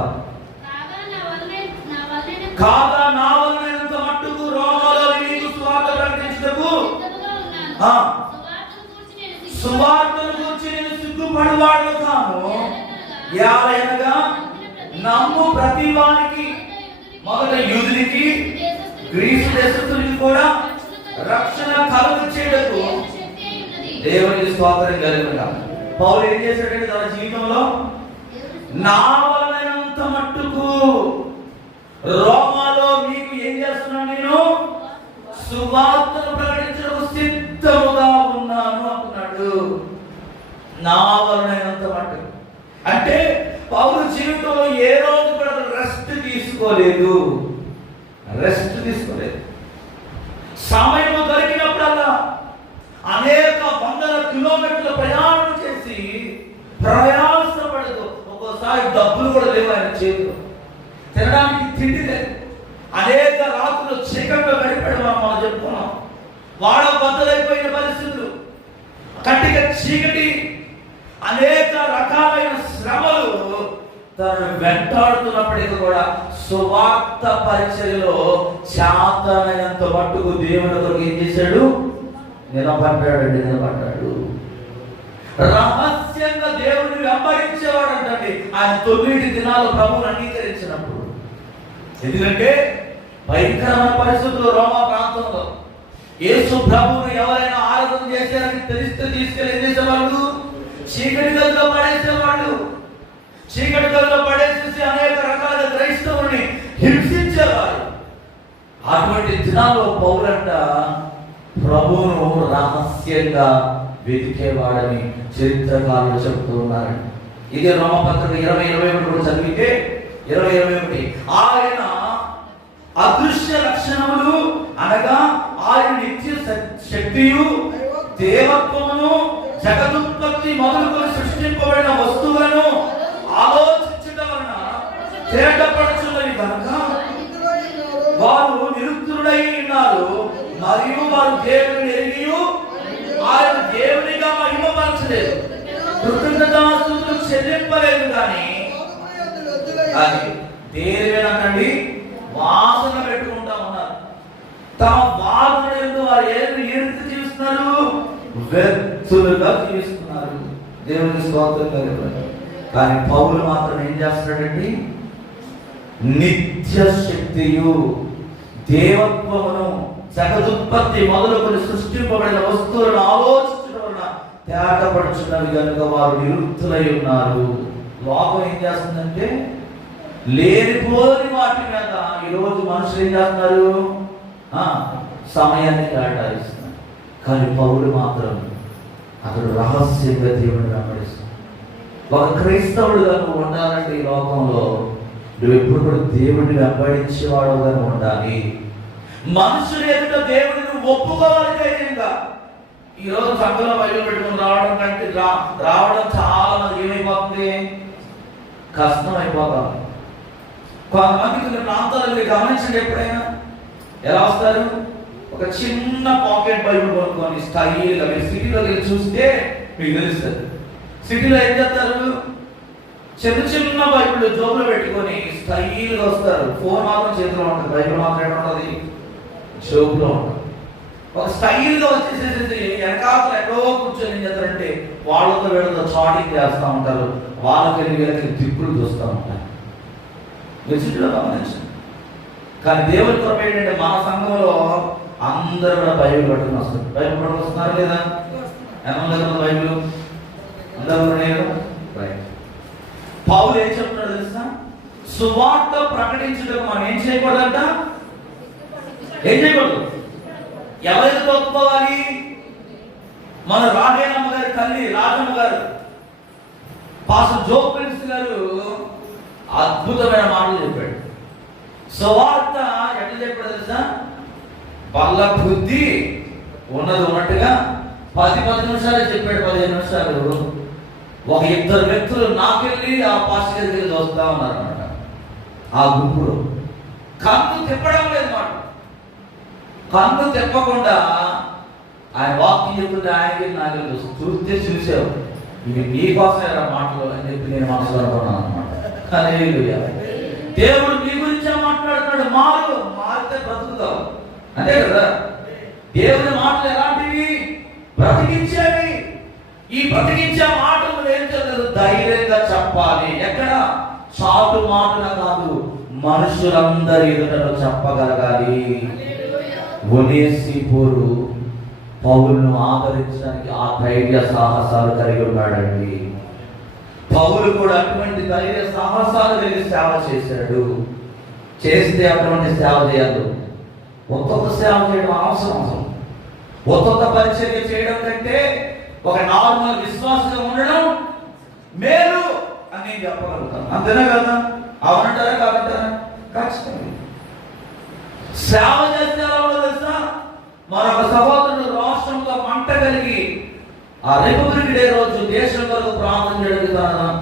కాగా నా వలనైనంత మట్టుకు రోమాలో మీకు సువార్త ప్రకటించుటకు సువార్తను గూర్చి నేను సిగ్గుపడువాడు కాను. ఏలయనగా నమ్ము ప్రతి వానికి, మొదట యూదునికి గ్రీసు దేశస్తునికి కూడా రక్షణ కలుగు చేయటకు దేవునికి స్తోత్రం కలుగుగా. పౌలు ఏం చేశాడంటే తన జీవితంలో నా వలనైనంత మట్టుకు రోమాలో మీకు ఏం చేస్తున్నాను, నేను సువార్తను ప్రకటించడం సిద్ధముగా ఉన్నాను అంటున్నాడు. నా వలనైనంత మట్టుకు అంటే పౌలు జీవితంలో ఏ రోజు కూడా రెస్ట్ తీసుకోలేదు. సమయం దొరికినప్పుడల్లా అనేక వందల కిలోమీటర్ల ప్రయాణం చేసి ప్రయాసపడదు. ఒక్కోసారి డబ్బులు కూడా లేవు ఆయన చేతిలో, తినడానికి తిండి లేదు. అనేక రాత్రులు చీకట్లో గడిపాడు. మనం చెప్పుకున్నాం. వాడ బద్దలైపోయిన పరిస్థితులు, కట్టిక చీకటి, అనేక రకాలైన శ్రమలు తనను వెంటాడుతున్నప్పటికీ కూడా సువార్త పరిచర్యలో చేతనైనంత మట్టుకు దేవుని కొరకు ఏం చేశాడు? నిలబడ్డాడు. రహస్యంగా దేవుని వెంబడించేవాడు అంటండి ఆయన 9 దినాలు ప్రభువును అంగీకరించినప్పుడు. ఎందుకంటే భయంకరమైన పరిస్థితులు రోమా ప్రాంతంలో యేసు ప్రభువును ఎవరైనా ఆరాధన చేశారని తెలిస్తే తీసుకెళ్ళి ఏం చేసేవాళ్ళు? చీకటి గదిలో పడేసేవాళ్ళు. చీకటి గదిలో పడేసేసి అనేక రకాల క్రైస్తవుల్ని హింసించేవారు. అటువంటి దినాల్లో పౌలంట ప్రభువును రహస్యంగా వెతికేవాడని చరిత్రకారులు చెబుతూ ఉన్నారు. ఇదే రోమపత్రిక 20:21 కూడా చదివితే 20:21 ఆయన అదృశ్య లక్షణములు అనగా ఆయన నిత్య శక్తియు దేవత్వమును జగదుత్పత్తి మొదలుకొని సృష్టింపబడిన వస్తువులను ఆలోచించడం వలన తేటపడుచున్నవి కనుక వారు నిరుక్తుడై ఉన్నారు. మరియు వారు దేవుని ఎరిగి ఆయన దేవునిగా మహిమపరచలేదు, కృతజ్ఞతాస్తుతులు చెల్లింపలేదు. కానీ అది దేనివేనండి వాసన పెట్టుకుంటా ఉన్నారు. తమ బాధలు వారు ఏది జీవిస్తున్నారు? వ్యక్తులుగా జీవిస్తున్నారు. దేవునికి స్తోత్రం కలుగును. కానీ పౌలు మాత్రం ఏం చేస్తున్నాడండి? నిత్య శక్తియు దేవత్వమును జగదుత్పత్తి మొదలుకొని సృష్టింపబడిన వస్తువులను ఆలోచించడం వలన తేటపడుచున్నవి కనుక వారు నిరుక్తులై ఉన్నారు. లోకం ఏం చేస్తుందంటే లేనిపోని వాటి మీద ఈరోజు మనుషులు ఏం చేస్తున్నారు? సమయాన్ని కేటాయిస్తున్నారు. కానీ పౌలు మాత్రం అతడు రహస్యంగా దేవుడిని వెంబడిస్తున్నాడు. ఒక క్రైస్తవుడుగా నువ్వు ఉండాలంటే ఈ లోకంలో నువ్వు ఎప్పుడు కూడా దేవుడిని వెంబడించేవాడుగా ఉండాలి. మనుషులు ఎదుట దేవుడిని నువ్వు ఒప్పుకోవాలి. ధైర్యంగా ఈరోజు సంఘంలో బైబిల్ పెట్టుకుని రావడం కంటే రావడం చాలా మంది ఏమైపోతుంది? కష్టం అయిపోతాం. కొంతమంది కొన్ని ప్రాంతాలు మీరు గమనించండి, ఎప్పుడైనా ఎలా వస్తారు? ఒక చిన్న పాకెట్ బైబిల్ కొనుక్కొని స్టైల్గా మీరు సిటీలో వెళ్ళి చూస్తే మీకు తెలుస్తుంది. సిటీలో ఏం చేస్తారు? చిన్న చిన్న బైబిల్ జోబులో పెట్టుకొని స్టైల్గా వస్తారు. ఫోన్ మాత్రం చేతిలో ఉంటుంది, బైబిల్ మాత్రం ఎక్కడ ఉంటుంది? జోబులో ఉంటుంది. ఒక స్టైల్గా వచ్చేసేసి వెనకాల ఎక్కడో కూర్చొని ఏం చేస్తారంటే వాళ్ళతో వీళ్ళతో చాటింగ్ చేస్తూ ఉంటారు. వాళ్ళకి వీళ్ళకి దిక్కులు చూస్తూ ఉంటారు. మీరు సిటీలో గమనించండి. కానీ దేవుడి కృప ఏంటంటే మన సంఘంలో అందరూ కూడా బైబిల్ పట్టుకుని వస్తారు. బైబిల్ పట్టుకుని వస్తున్నారు లేదా? ఎంతమంది బైబిల్? అందరూ లేరు. పౌలు ఏం చెప్తున్నాడు తెలుసా? సువార్త ప్రకటించడం మనం ఏం చేయకూడదంట? ఏం చేయకూడదు? ఎవరికి ఒప్పుకోవాలి? మన రాఘేనమ్మ గారి తల్లి రాజమ్మ గారు, పాస్టర్ జో ప్రిన్స్ గారు అద్భుతమైన మాటలు చెప్పాడు. సువార్త ఎట్లా చెప్పాడు తెలుసా? బల్ల బుద్ధి ఉన్నది ఉన్నట్టుగా 10 నిమిషాలు చెప్పాడు. 15 నిమిషాలు ఒక ఇద్దరు వ్యక్తులు నాకెళ్ళి ఆ పాస్టర్ గారికి వెళ్ళి చూస్తా ఉన్నారు అన్నమాట. ఆ గుంపులో కన్ను తిప్పడం లేదు మాట. కన్ను తిప్పకుండా ఆయన వాక్యం చెప్తుంటే ఆయనకి నాకు చూసావు, ఇవి నీ కోసమే మాటలు అని చెప్పి నేను మనసులో అనుకున్నాను అనమాట. హల్లెలూయా. దేవుడు నీ గురించే మాట్లాడుతున్నాడు. మారితే బ్రతుకుతావు అంతే కదా. దేవుని మాటలు ఎలాంటివి? బ్రతికించేవి. ఈ బ్రతికించే మాటలు ఏం చేయలేదు, ధైర్యంగా చెప్పాలి. ఎక్కడ? చాటు మాటన కాదు, మనుషులందరి ఎదుటను చెప్పగలగాలి. ఒనేసిఫోరు పౌలును ఆదరించడానికి ఆ ధైర్య సాహసాలు కలిగి ఉన్నాడండి. పౌలు కూడా అటువంటి ధైర్య సాహసాలు కలిగి సేవ చేశాడు. చేస్తే అటువంటి సేవ చేయాలి. ఒక్కొక్క సేవ చేయడం అవసరం. ఒక్కొక్క పరిచర్య చేయడం కంటే ఒక నార్మల్ విశ్వాసంగా ఉండడం మేలు అని నేను చెప్పగలుగుతాను. అంతేనా కదా? అవునంటారా కాదంటారా? ఖచ్చితంగా. సేవ చేస్తే ఎలా ఉండదు తెలుసా? మరొక సహోదరుడు రాష్ట్రంలో మంట కలిగి ఆ రిపబ్లిక్ డే రోజు దేశం కొరకు ప్రార్థన చేయడం,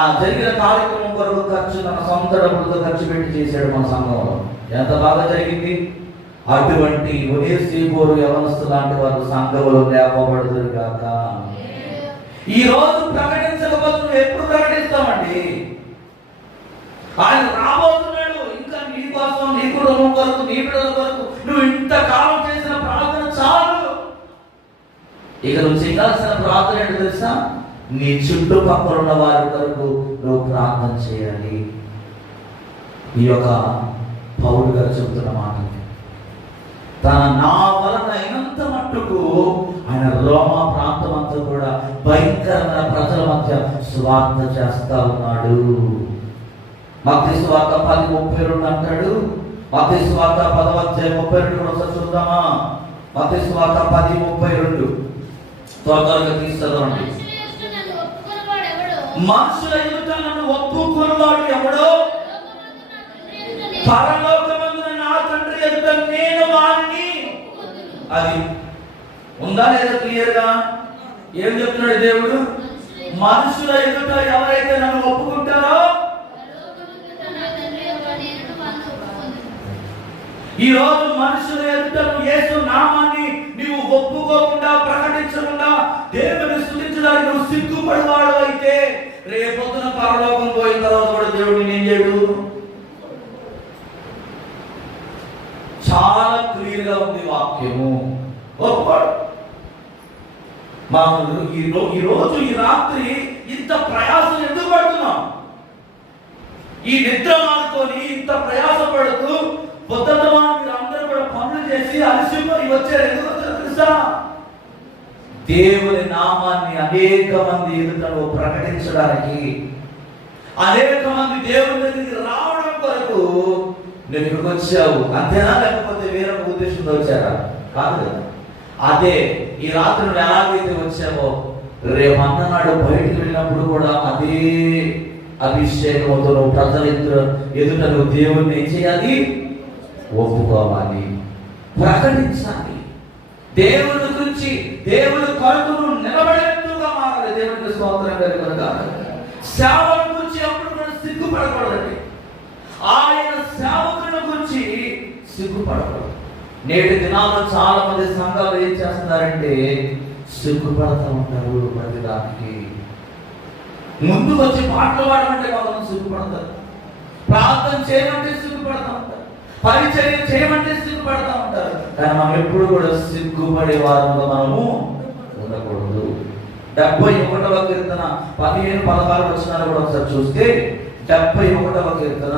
ఆ జరిగిన కార్యక్రమం కొరకు తన సొంత డబ్బులతో ఖర్చు పెట్టి చేశాడు మన సంఘంలో. ఎంత బాగా జరిగింది. అటువంటి ఒనేసిఫోరు యవనస్తు లాంటి వారు సంఘంలో లేపబడుతుంది కాక. ఈ రోజు ప్రకటించకపోతే నువ్వు ఎప్పుడు ప్రకటిస్తామండి? ఆయన రాబోతున్నాడు. ఇంకా నీ కోసం, నీ కుటుంబం కొరకు, నీ బిడ్డల కొరకు నువ్వు ఇంతకాలం చేసిన ప్రార్థన చాలు. ఇక నువ్వు చేయాల్సిన ప్రార్థన ఏంటో తెలుసా? నీ చుట్టుపక్కల ఉన్న వారి కొరకు నువ్వు ప్రార్థన చేయాలి. ఈ యొక్క పౌలు గారు చెబుతున్న మాట, నా వలన అయినంత మట్టుకు ఆయన రోమా ప్రాంతం అంతా కూడా భయంకరమైన ప్రజల మధ్య స్వార్థ చేస్తా ఉన్నాడు. మత్తయి సువార్త 10:32 అంటాడు. మత్తయి సువార్త 10:32 కూడా చూద్దామా? మత్తయి సువార్త 10:32 త్వరగా తీసుకురండి. మనుషుల ఎదుట నన్ను ఒప్పుకున్నవాడు ఎవడో పరలోకమందున నా తండ్రి ఎదుట నేను వారిని. అది ఉందా లేదా క్లియర్గా? ఏం చెప్తున్నాడు దేవుడు? మనుషుల ఎదుట ఎవరైతే నన్ను ఒప్పుకుంటారో, ఈ రోజు మనుషుల ఎదుట యేసు నామాన్ని నీవు ఒప్పుకోకుండా, ప్రకటించకుండా దేవుని స్తుతించడానికి నువ్వు సిగ్గుపడేవాడు అయితే రేపొద్దున పరలోకం పోయిన తర్వాత కూడా దేవుడు ఏం చేయడు? చాలా క్లియర్ వాక్యము. ఒప్పుకోడు. ఈరోజు ఈ రాత్రి ఇంత ప్రయాసం ఎందుకు పడుతున్నాం? ఈ నిద్ర మానుకొని ఇంత ప్రయాసం పడుతూ పొద్దున్న మీరు అందరూ కూడా పనులు చేసి అలసిపోయి వచ్చారు. ఎందుకు వచ్చారు తెలుసా? దేవుని నామాన్ని అనేక మంది ఎదుటను ప్రకటించడానికి, అనేక మంది దేవుని దగ్గరికి రావడం కొరకు నువ్వు ఇక్కడికి వచ్చావు. అంతేనా? లేకపోతే వేరే ఉద్దేశంతో వచ్చారా? కాదు కదా. అదే ఈ రాత్రి నువ్వు ఎలాగైతే వచ్చావో రేపు అన్ననాడు బయటకు వెళ్ళినప్పుడు కూడా అదే అభిషేకంతో నువ్వు ప్రజల ఎదుట నువ్వు దేవుణ్ణి ఏం చేయాలి? ఒప్పుకోవాలి, ప్రకటించాలి. దేవుని గురించి దేవుని కొరకు నువ్వు నిలబడేట్టుగా మారాలి. దేవునికి స్తోత్రం కలుగును. సేవల గురించి అప్పుడు మనం సిగ్గుపడకూడదండి. ఆయన సేవకుల గురించి సిగ్గుపడకూడదు. నేటి దినాల్లో చాలా మంది సంఘాలు ఏం చేస్తున్నారంటే సిగ్గుపడతా ఉంటారు. ప్రతి దానికి ముందుకు వచ్చి పాటలు పాడమంటే వాళ్ళని సిగ్గుపడతారు, ప్రార్థన చేయమంటే సిగ్గుపడతా ఉంటారు, పరిచర్య చేయమంటే సిగ్గుపడతా ఉంటారు. కానీ మనం ఎప్పుడు కూడా సిగ్గుపడే వారంలో మనము ఉండకూడదు. 71వ కీర్తన 15-16 వచనాలు కూడా ఒకసారి చూస్తే, 71వ కీర్తన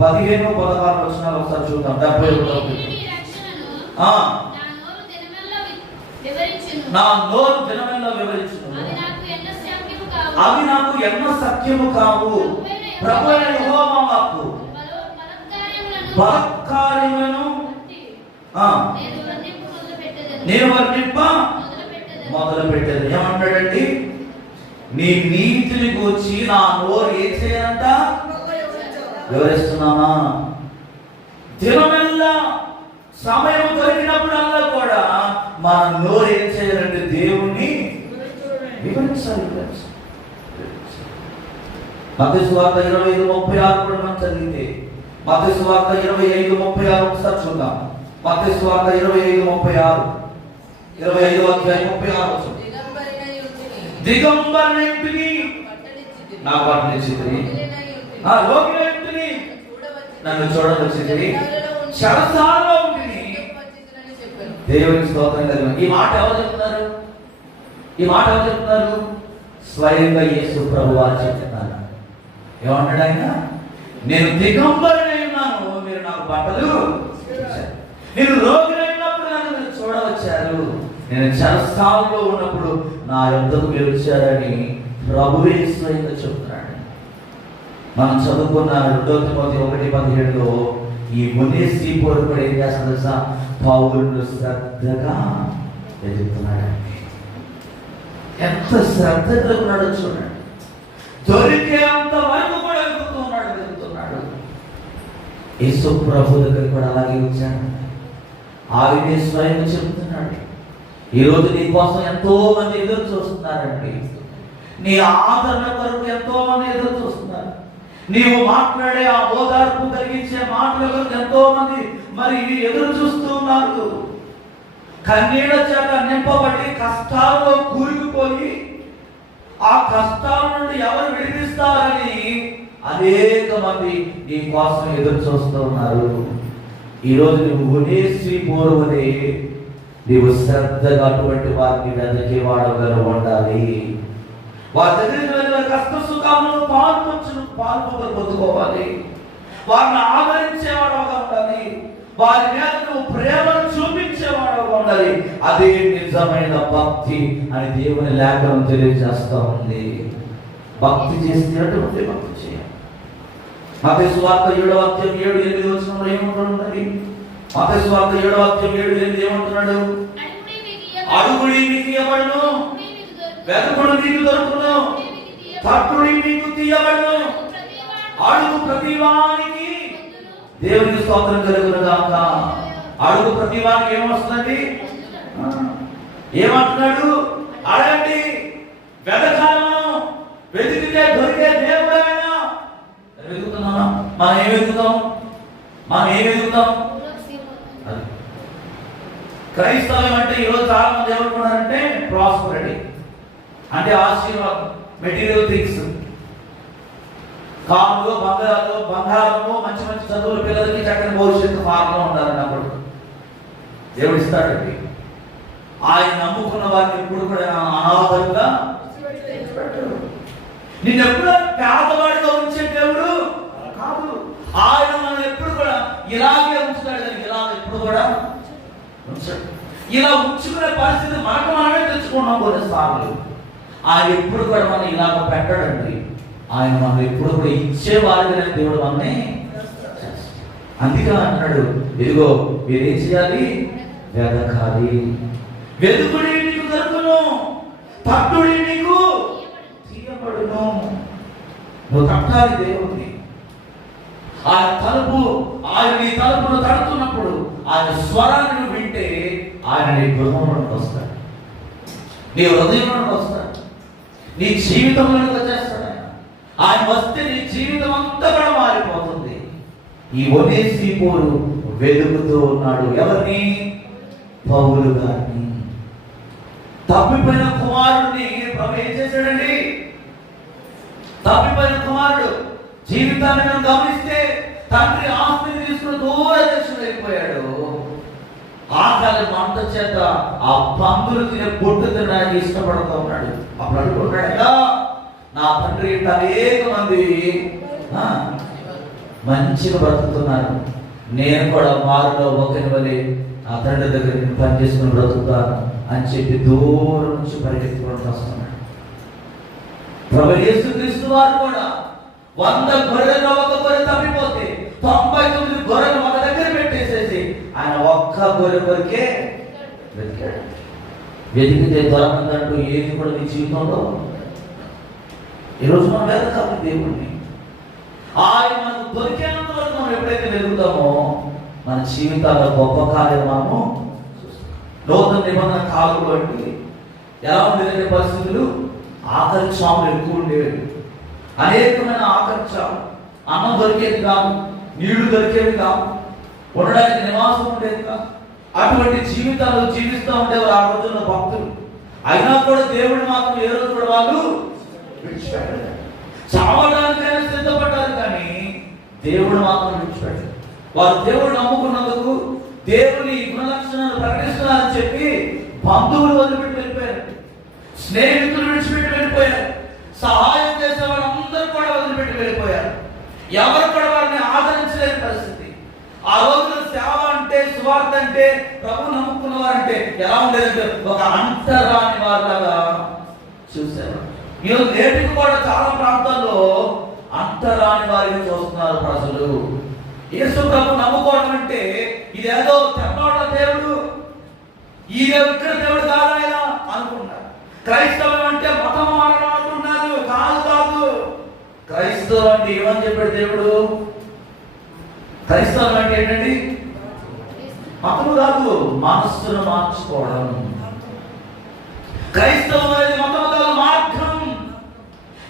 15-16 వచనాలు ఒకసారి చూద్దాం. 71వ కీర్తన. నా నోరు దినమెల్లా వివరించును, అవి నాకు ఎన్న సత్యము కావు. ప్రభువైన యెహోవా వాక్కు బలత్కార్యములను నేను వర్ణింప మొదలు పెట్టేది. ఏమంటాడండి? నీ నీతిని గూర్చి నా నోరు ఏం చేయాలంట? వివరిస్తున్నామా? దినమెల్లా సమయం దొరికినప్పుడల్లా కూడా మన నోరు ఏం చేయాలంటే దేవుణ్ణి వివరించాలి. మత్తయి సువార్త 25:36 కూడా మనం చదివితే, మత్తయి సువార్త 25:36 ఒకసారి చూద్దాం. మత్తయి సువార్త 25:36, 25వ అధ్యాయం 36. దిగంబరుని నా పట్టణించితిని, నా లోకిని నన్ను చూడవచ్చితిని, చెరసాలలో ఉంటిని. దేవునికి స్తోత్రం కలుగును. ఈ మాట ఎవరు చెప్తున్నారు? ఈ మాట ఎవరు చెప్తున్నారు? స్వయంగా యేసు ప్రభువారు చెప్తున్నారు. ఏమన్నాడు ఆయన? నేను దిగంబరునై ఉన్నాను, మీరు నాకు బట్టలు ఇచ్చారు. నేను రోగినైనప్పుడు నన్ను మీరు చూడవచ్చారు. నేను చెరసాలలో ఉన్నప్పుడు నా యొద్దకు మీరు వచ్చారని ప్రభువే స్వయంగా చెప్తున్నాడు. మనం చదువుకున్న 2 తిమోతి 1:17లో ఈ ఒనేసిఫోరు కూడా ఏం చేస్తాడు తెలుసా? పౌలును శ్రద్ధగా ఎదుగుతున్నాడండి. ఎంత శ్రద్ధగా ఉన్నాడో చూడండి. దొరికేంత వరకు కూడా ఎదుగుతున్నాడు. యేసు ప్రభు దగ్గర కూడా అలాగే వచ్చాడు. ఆయనే స్వయంగా చెబుతున్నాడు, ఈరోజు నీ కోసం ఎంతో మంది ఎదురు చూస్తున్నారండి. నీ ఆదరణ కొరకు ఎంతో మంది ఎదురు చూస్తున్నారు. నీవు మాట్లాడే ఆ ఓదార్పు కలిగించే మాటల కొరకు ఎంతో మంది మరి ఎదురు చూస్తూ ఉన్నారు. కన్నీళ్ల చేత నింపబడి కష్టాల్లో కూరుకుపోయి ఆ కష్టాల నుండి ఎవరు విడిపిస్తారని అనేక మంది నీ కోసం ఎదురు చూస్తూ ఉన్నారు. ఈరోజు నువ్వు ఒనేసిఫోరు వలె నీవు శ్రద్ధగా అటువంటి వారిని వెతకేవాడుగా ఉండాలి. వారి దగ్గరికి వెళ్ళిన కష్ట సుఖాలను పాల్పొందులు పొందుకోవాలి. వారిని ఆదరించేవాడుగా ఉండాలి. వారి మీద నువ్వు ప్రేమను చూపించేవాడుగా ఉండాలి. అదే నిజమైన భక్తి అని దేవుని లేఖనం తెలియజేస్తా ఉంది. భక్తి చేసినటువంటి భక్తి చేయాలి. మత్తయి సువార్త 7వ అధ్యాయం 7-8 వచనంలో ఏమంటున్నది? మత్తయి సువార్త 7వ అధ్యాయం 7-8 ఏమంటున్నాడు? అడుగుడి మీకు ఇవ్వబడును, వెతుకుడు మీకు దొరుకును, తట్టుడి మీకు తీయబడును, అడుగు ప్రతివానికి. దేవునికి స్తోత్రం కలుగును గాక. అడుగు ప్రతివానికి ఏమొస్తుంది? ఏమంటున్నాడు? అడగండి, వెతకాలను, వెతికితే దొరికే దేవుడు ఆయన. వెతుకుతున్నామా? మనం ఏం వెతుకుతాం? క్రైస్తవం అంటే ఈరోజు చాలా మంది ఏమనుకున్నారంటే ప్రాస్పరిటీ అంటే ఆశీర్వాదం, మెటీరియల్ థింగ్స్, కార్లు, బంగారము, మంచి మంచి చదువులు, పిల్లలకి చక్కని భవిష్యత్తు మార్గం ఉండాలని. అప్పుడు దేవుడు ఇస్తాడండి. ఆయన నమ్ముకున్న వారిని ఎప్పుడు కూడా అనాథంగా నిన్ను ఎప్పుడు పేదవాడిగా ఉంచే దేవుడు కాదు. ఆయన మనం ఎప్పుడు కూడా ఇలాగే ఉంచుతాడు కానీ ఇలా ఎప్పుడు కూడా ఉంచాడు. ఇలా ఉంచుకునే పరిస్థితి మనకు మనమే తెచ్చుకున్నాం కొన్నిసార్లు. ఆయన ఎప్పుడు కూడా మనం ఇలాగ పెట్టాడండి. ఆయన మనం ఎప్పుడు కూడా ఇచ్చేవారిగా దేవుడు మనని. అందుకే అంటున్నాడు, ఇదిగో మీరేం చేయాలి, వెదకాలి, వెదుకుడి మీకు దొరుకును, తట్టుడి మీకు తీయబడును. నువ్వు తట్టాలి దేవుడిని. ఆయన తలుపు, ఆయన నీ తలుపును తడుతున్నప్పుడు ఆయన స్వరాన్ని వింటే ఆయన నీ గృహంలోకి వస్తాడు, నీ హృదయంలోకి వస్తాడు, నీ జీవితంలోకి వచ్చేస్తాడు. ఆయన వస్తే నీ జీవితం అంతా కూడా మారిపోతుంది. ఈ ఒనేసిఫోరు వెలుగుతూ ఉన్నాడు. ఎవరిని? పౌలు గారిని. తప్పిపోయిన కుమారుడిని ప్రభు ఏం చేశాడండి? తప్పిపోయిన కుమారుడు జీవితాన్ని మనం గమనిస్తే తండ్రి ఆస్తిని తీసుకుని దూర దేశం వెళ్ళిపోయాడు. ఆకలి మంట చేత ఆ పందులు తినే పొట్టు తినడానికి ఇష్టపడుతూ ఉన్నాడు. అప్పుడు అనుకుంటాడుగా, నా తండ్రి అనేక మంది మంచిగా బ్రతుకుతున్నారు, నేను కూడా వారిలో ఒకరి వలె నా తండ్రి దగ్గర పని చేసుకుని బ్రతుకుతాను అని చెప్పి దూరం నుంచి పరిగెత్తుకోవడం వస్తున్నాడు. ప్రభు యేసుక్రీస్తు వారు కూడా 100 గొర్రెలు ఒక గొర్రె తప్పిపోతే 99 గొర్రెలు ఒక దగ్గర పెట్టేసేసి ఆయన ఒక్క గొర్రె కొరికే వెతికాడు. వెతికితే దొరకదంటూ ఏది కూడా నీ జీవితంలో. ఈరోజు మనం వెతకాలి దేవుణ్ణి. ఆయన మనకు దొరికేంత వరకు మనం ఎప్పుడైతే వెతుకుతామో మన జీవితాల్లో గొప్ప కార్యం మనము చూస్తాం. నూతన నిబంధన కాలంలో అంటే ఎలా ఉండేదంటే పరిస్థితులు, ఆకలి చావులు ఎక్కువ ఉండేవి. అనేకమైన ఆకలి చావు. అన్నం దొరికేది కాదు, నీళ్లు దొరికేవి కాదు, ఉండడానికి నివాసం ఉండేది కాదు. అటువంటి జీవితాలు జీవిస్తూ ఉండేవారు ఆ రోజుల్లో భక్తులు. అయినా కూడా దేవుడు మాత్రం ఏ రోజు కూడా వాళ్ళు విడిచిపెట్టారు. చావడానికైనా సిద్ధపడ్డారు కానీ దేవుడు మాత్రం విడిచిపెట్టారు. వారు దేవుడు నమ్ముకున్నందుకు దేవుని గుణలక్షణాలు ప్రకటిస్తున్నారని చెప్పి బంధువులు వదిలిపెట్టి వెళ్ళిపోయారు, స్నేహితులు విడిచిపెట్టి వెళ్ళిపోయారు, సహాయం చేసే వాళ్ళందరూ కూడా వదిలిపెట్టి వెళ్ళిపోయారు. ఎవరు కూడా వారిని ఆదరించలేని పరిస్థితి. ఆ రోజున సేవ అంటే, సువార్త అంటే, ప్రభు నమ్ముకున్న వారంటే ఎలా ఉండేదంటే ఒక అంటరాని వారిలాగా చూశారు. ఈరోజు నేటికి కూడా చాలా ప్రాంతాల్లో అంటరాని వారిని చూస్తున్నారు ప్రజలు. యేసు ప్రభు నమ్ముకోవడం అంటే ఇదేదో తెప్పాడ దేవుడు, ఈ ఇక్కడ దేవుడు కాదు ఆయన అనుకుంటారు. క్రైస్తవం అంటే మతం మారడం అంటున్నారు. కాదు కాదు, క్రైస్తవం అంటే ఏమని చెప్పాడు దేవుడు? క్రైస్తవం అంటే ఏంటండి? మతము కాదు, మనస్సును మార్చుకోవడం. క్రైస్తవం అనేది మతము కాదు, మార్గం.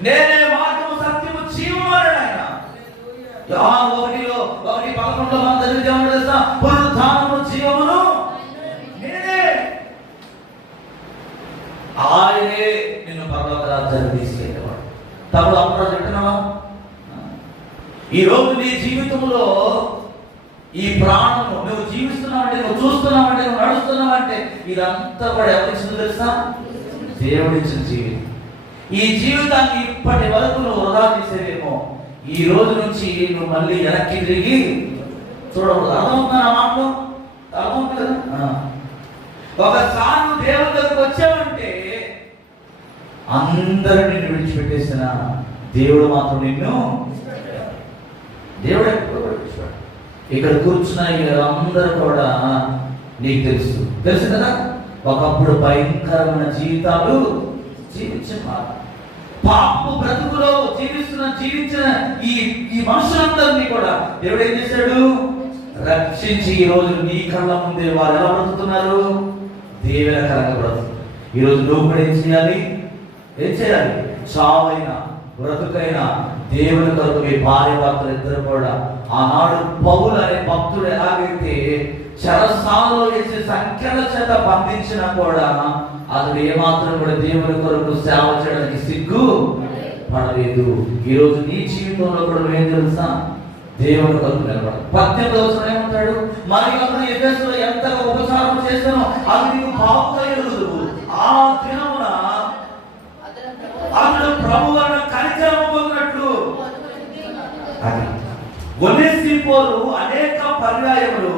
నేనే మార్గము, సత్యము, జీవము అన్నాడు ఆయన. యోహాను 1:11 మనం చదివితే ఏమని తెలుసా? పునరుత్థానము, జీవమును నేనే. ఆయనే నిన్ను పరలోక రాజ్యానికి తీసుకెళ్ళేవాడు. తప్పుడు అప్పుడు చెప్తున్నావా? ఈ రోజు నీ జీవితంలో ఈ ప్రాణము నువ్వు జీవిస్తున్నావంటే, నువ్వు చూస్తున్నావంటే, నువ్వు నడుస్తున్నావంటే ఇదంతా కూడా ఎవరిచ్చింది తెలుసా? దేవుడిచ్చిన జీవితం. ఈ జీవితాన్ని ఇప్పటి వరకు నువ్వు వృధా చేసేదేమో, ఈ రోజు నుంచి నువ్వు మళ్ళీ వెనక్కి తిరిగి చూడకూడదు. అర్థమవుతుందా నా మాటలు? అర్థమవుతుంది కదా? ఒకసారి నువ్వు దేవుని దగ్గరకు వచ్చావంటే అందరూ నిన్ను విడిచిపెట్టేసిన దేవుడు మాత్రం నిన్ను, దేవుడు ఎప్పుడు విడిచిపెట్టాడు. ఇక్కడ కూర్చున్న అందరూ కూడా నీకు తెలుసు కదా, ఒకప్పుడు భయంకరమైన జీవితాలు జీవించేవారు. పాపపు బ్రతుకులో జీవించిన ఈ మనుషులందరినీ కూడా దేవుడు ఏం చేశాడు? రక్షించి ఈ రోజు నీ కళ్ళ ముందే వారు ఎలా బ్రతుకుతున్నారు? దేవునికరంగా బ్రతుకుతున్నారు. ఈరోజు నువ్వు కూడా ఏం చేయాలి? చావైనా బ్రతుకైనా దేవుని కొరకు మీ భార్య భర్తలు ఇద్దరు కూడా, ఆనాడు పౌలు అనే భక్తుడు ఎలాగైతే చెరసాలలో వేసే సంఖ్యల చేత బంధించినా కూడా అతడు ఏమాత్రం కూడా దేవుని కొరకు సేవ చేయడానికి సిగ్గు పడలేదు. ఈరోజు నీ జీవితంలో కూడా ఏం తెలుసా? దేవుని కొరకు నిలబడాలి. 18వ వచనం ఏమంటాడు? మరి అతను ఎఫెసులో ఎంతగా ఉపచారం ప్రకారం చేస్తాను అది నీకు బాగుగా ఎరుగుదు. ఆ దినమున అతడు ప్రభు వలన కనికరము పొందినట్లు. అది ఒనేసిఫోరు అనేక పర్యాయములు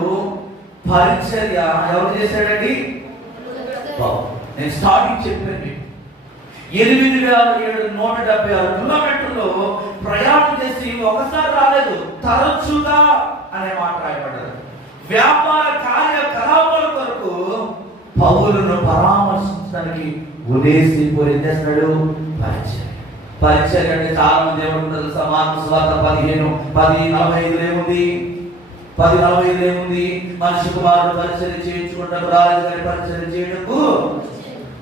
పరిచర్య ఎవరు చేశాడండి? నేను స్టార్టింగ్ చెప్పాను, 8,776 కిలోమీటర్లు ప్రయాణం చేసి ఒకసారి రాలేదు, తరచుగా అనే మాట రాయబడ్డది. వ్యాపార కార్యకలాపాల కొరకు పౌలును పరామర్శించడానికి ఒనేసిఫోరు ఏం చేస్తున్నాడు? పరిచర్య అంటే చాలా మంది ఏమంటారు తెలుసా? మార్కు సువార్త 10:45 ఏముంది? 10:45 ఏముంది? మనిషి కుమారుడు పరిచర్య చేయించుకుంటాడు, రాజు గారి పరిచర్య చేయడకు.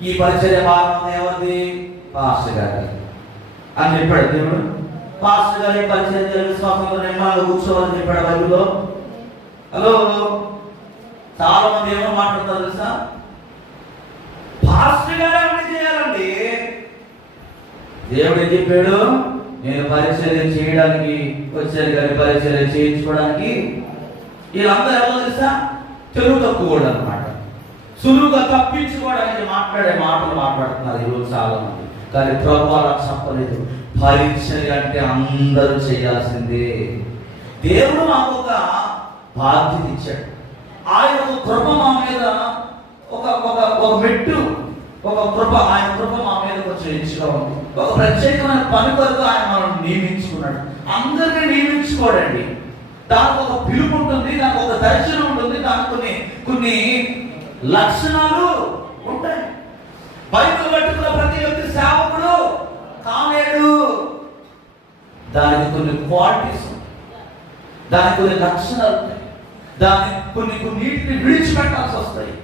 ఈ పరిచర్య భాగం ఎవరిది? పాస్టర్ గారి అని చెప్పాడు దేవుడు. పాస్టర్ గారి పరిచర్య విశ్వాసంతో నిర్మాణంలో కూర్చోవాలని చెప్పాడు బైబిల్లో. హలో, చాలా మంది ఏమో మాట్లాడతారు తెలుసా? పాస్టర్ గారు అన్ని చేయాలండి. దేవుడు ఏం చెప్పాడు? నేను పరిచర్య చేయడానికి వచ్చాను కానీ పరిచర్య చేయించుకోవడానికి. వీళ్ళందరూ ఎవరో తెలుసా? తెలుగు తక్కువ అన్నమాట. సులువుగా తప్పించుకోవడానికి మాట్లాడే మాటలు మాట్లాడుతున్నారు ఈరోజు చాలా మంది. కానీ ప్రభు అలా చెప్పలేదు. పరిచర్య అంటే అందరూ చేయాల్సిందే. దేవుడు మాకు ఒక బాధ్యత ఇచ్చాడు. ఆయన ఒక కృప మా మీద, ఒక మెట్టు, ఒక కృప, ఆయన కృప మా మీద కొంచెం ఇచ్చిగా ఉంది. ఒక ప్రత్యేకమైన పని కొరకు ఆయన మనం నియమించుకున్నాడు. అందరినీ నియమించుకోడండి. దానికి ఒక పిలుపు ఉంటుంది, దానికి ఒక దర్శనం ఉంటుంది, దానికి కొన్ని లక్షణాలు ఉంటాయి. బైబిల్ పట్టుకున్న ప్రతి వ్యక్తి సేవకుడు కాలేడు. దానికి కొన్ని క్వాలిటీస్ ఉంటాయి, దానికి కొన్ని లక్షణాలు ఉంటాయి, దానికి కొన్నిటిని విడిచిపెట్టాల్సి వస్తాయి.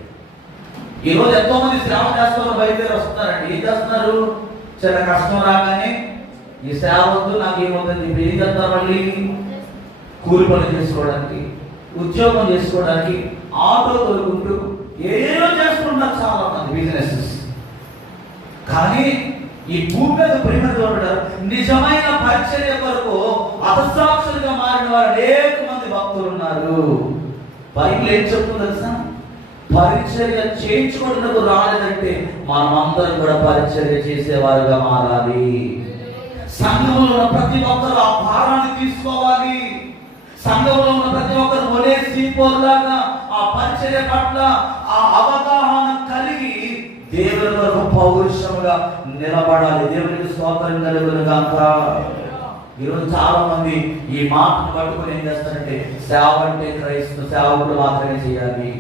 ఈరోజు ఎంతో మంది సేవ చేస్తున్నారు, బయలుదేరి వస్తున్నారండి. ఏం చేస్తున్నారు? చాలా కష్టం రాగానే ఈ సేవ వద్దు, నాకు ఏమవుతుంది, ఇప్పుడు ఏం చేస్తారు? మళ్ళీ కూలి పనులు చేసుకోవడానికి, ఉద్యోగం చేసుకోవడానికి, ఆటో తోలుకుంటూ ఏదో చేసుకుంటారు చాలా మంది బిజినెసెస్. కానీ ఈ భూమి మీద ప్రేమ చూడడం నిజమైన పరిచర్య కొరకు అపసాక్షులుగా మారిన వారు అనేక మంది భక్తులు ఉన్నారు. బైబిల్ ఏం చెప్తుంది తెలుసా? పరిచర్య చేయించుకుంటూ రాలేదంటే మనమందరం కూడా పరిచర్య చేసేవారుగా మారాలి. సంఘంలో ఉన్న ప్రతి ఒక్కరు ఆ భారాన్ని తీసుకోవాలి. సంఘంలో ఉన్న ప్రతి ఒక్కరు ఒనేసిఫోరులాగా ఆ పరిచర్య పట్ల ఆ అవగాహన కలిగి దేవుని కొరకు పౌరుషంగా నిలబడాలి. దేవునికి స్తోత్రం కలుగును గాక. ఈరోజు చాలా మంది ఈ మాటను పట్టుకొని ఏం చేస్తారంటే సేవ అంటే క్రైస్తవ సేవకుడు మాత్రమే చేయాలి,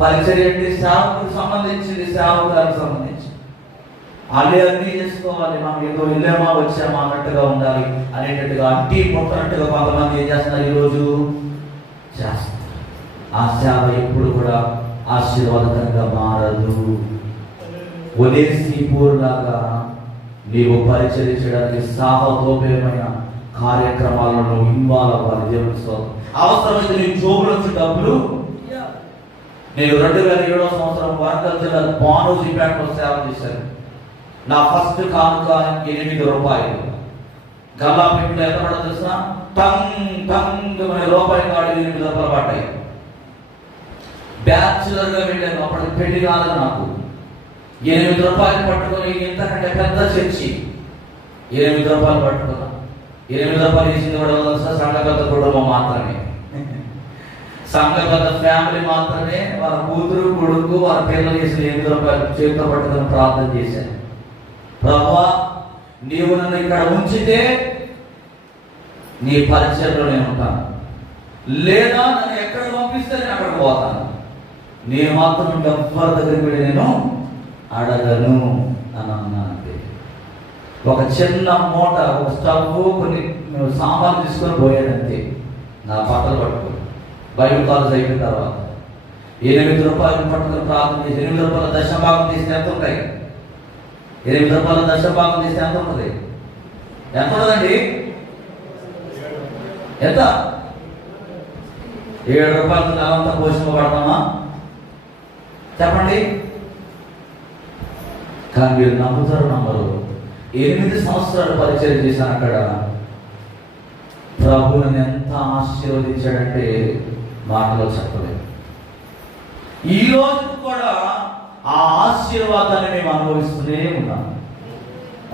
పరిచర్య అంటే సేవకుడికి సంబంధించింది, సేవకులకు సంబంధించి వాళ్ళే అన్నీ చేసుకోవాలి, మనం ఏదో వెళ్ళామా వచ్చామా అన్నట్టుగా ఉండాలి అనేటట్టుగా అట్టి పొట్టనట్టుగా కొంతమంది ఏం చేస్తున్నారు ఈరోజు చేస్తారు. ఆ సేవ ఎప్పుడు కూడా ఆశీర్వాదకరంగా మారదు. ఒనేసిఫోరులాగా నీవు పరిచర్య చేయడానికి సాహసోపేయమైన కార్యక్రమాలను ఇన్వాల్వ్ అవ్వాలి. దేవుని స్తోత్రం. అవసరమైతే నీ జోబులో వచ్చే డబ్బులు. నేను 2007వ సంవత్సరం వరంగల్ జిల్లా బానోజీపేటలో సేవ చేశాను. నా ఫస్ట్ కానుక 8 రూపాయలు. గల్లాపెట్టులో ఎంత పడదు తెలుసా? రూపాయి కాడు 8 రూపాయలు పడ్డాయి. బ్యాచులర్గా వెళ్ళాను, అప్పటికి పెళ్లి కాలేదు నాకు. 8 రూపాయలు పట్టుకొని ఎంతకంటే పెద్ద చర్చి 8 రూపాయలు పట్టుకున్నా. 8 రూపాయలు ఇచ్చింది కూడా తెలుసా? సంఘగత కుటుంబం మాత్రమే, సంఘగత ఫ్యామిలీ మాత్రమే. వాళ్ళ కూతురు కొడుకు వాళ్ళ పిల్లలు చేసిన 8 రూపాయలు చేతితో పట్టుకొని ప్రార్థన చేశాను. ప్రభువా, నీవు నన్ను ఇక్కడ ఉంచితే నీ పరిచయంలో నేను ఉంటాను, లేదా నన్ను ఎక్కడ పంపిస్తే నేను అక్కడికి పోతాను. నేను మాత్రం ఎవ్వరి దగ్గరికి వెళ్ళి నేను అడగను అని అన్నానంటే. ఒక చిన్న మూట, ఒక స్టవ్, కొన్ని సామాన్లు తీసుకొని పోయాడంతే. నా బట్టలు పట్టుకొని బైబిల్ కాలేజ్ అయిపోయిన తర్వాత 8 రూపాయలు పట్టుకొని ప్రార్థన చేసి 8 రూపాయల దశభాగం తీస్తే ఎంత ఉంటాయి? 8 రూపాయల దశభాగం తీస్తే ఎంత ఉంటుంది? ఎంత ఉండదండి? ఎంత? 7 రూపాయలతో నెలంతా పోషింపబడతామా? చెప్పండి. కానీ మీరు నమ్ముతారు నమ్మరు. 8 సంవత్సరాలు పరిచయం చేశాను అక్కడ. ప్రభు నన్ను ఎంత ఆశీర్వదించాడంటే మాటలో చెప్పలేదు. ఈ రోజు కూడా ఆ ఆశీర్వాదాన్ని మేము అనుభవిస్తూనే ఉన్నాం.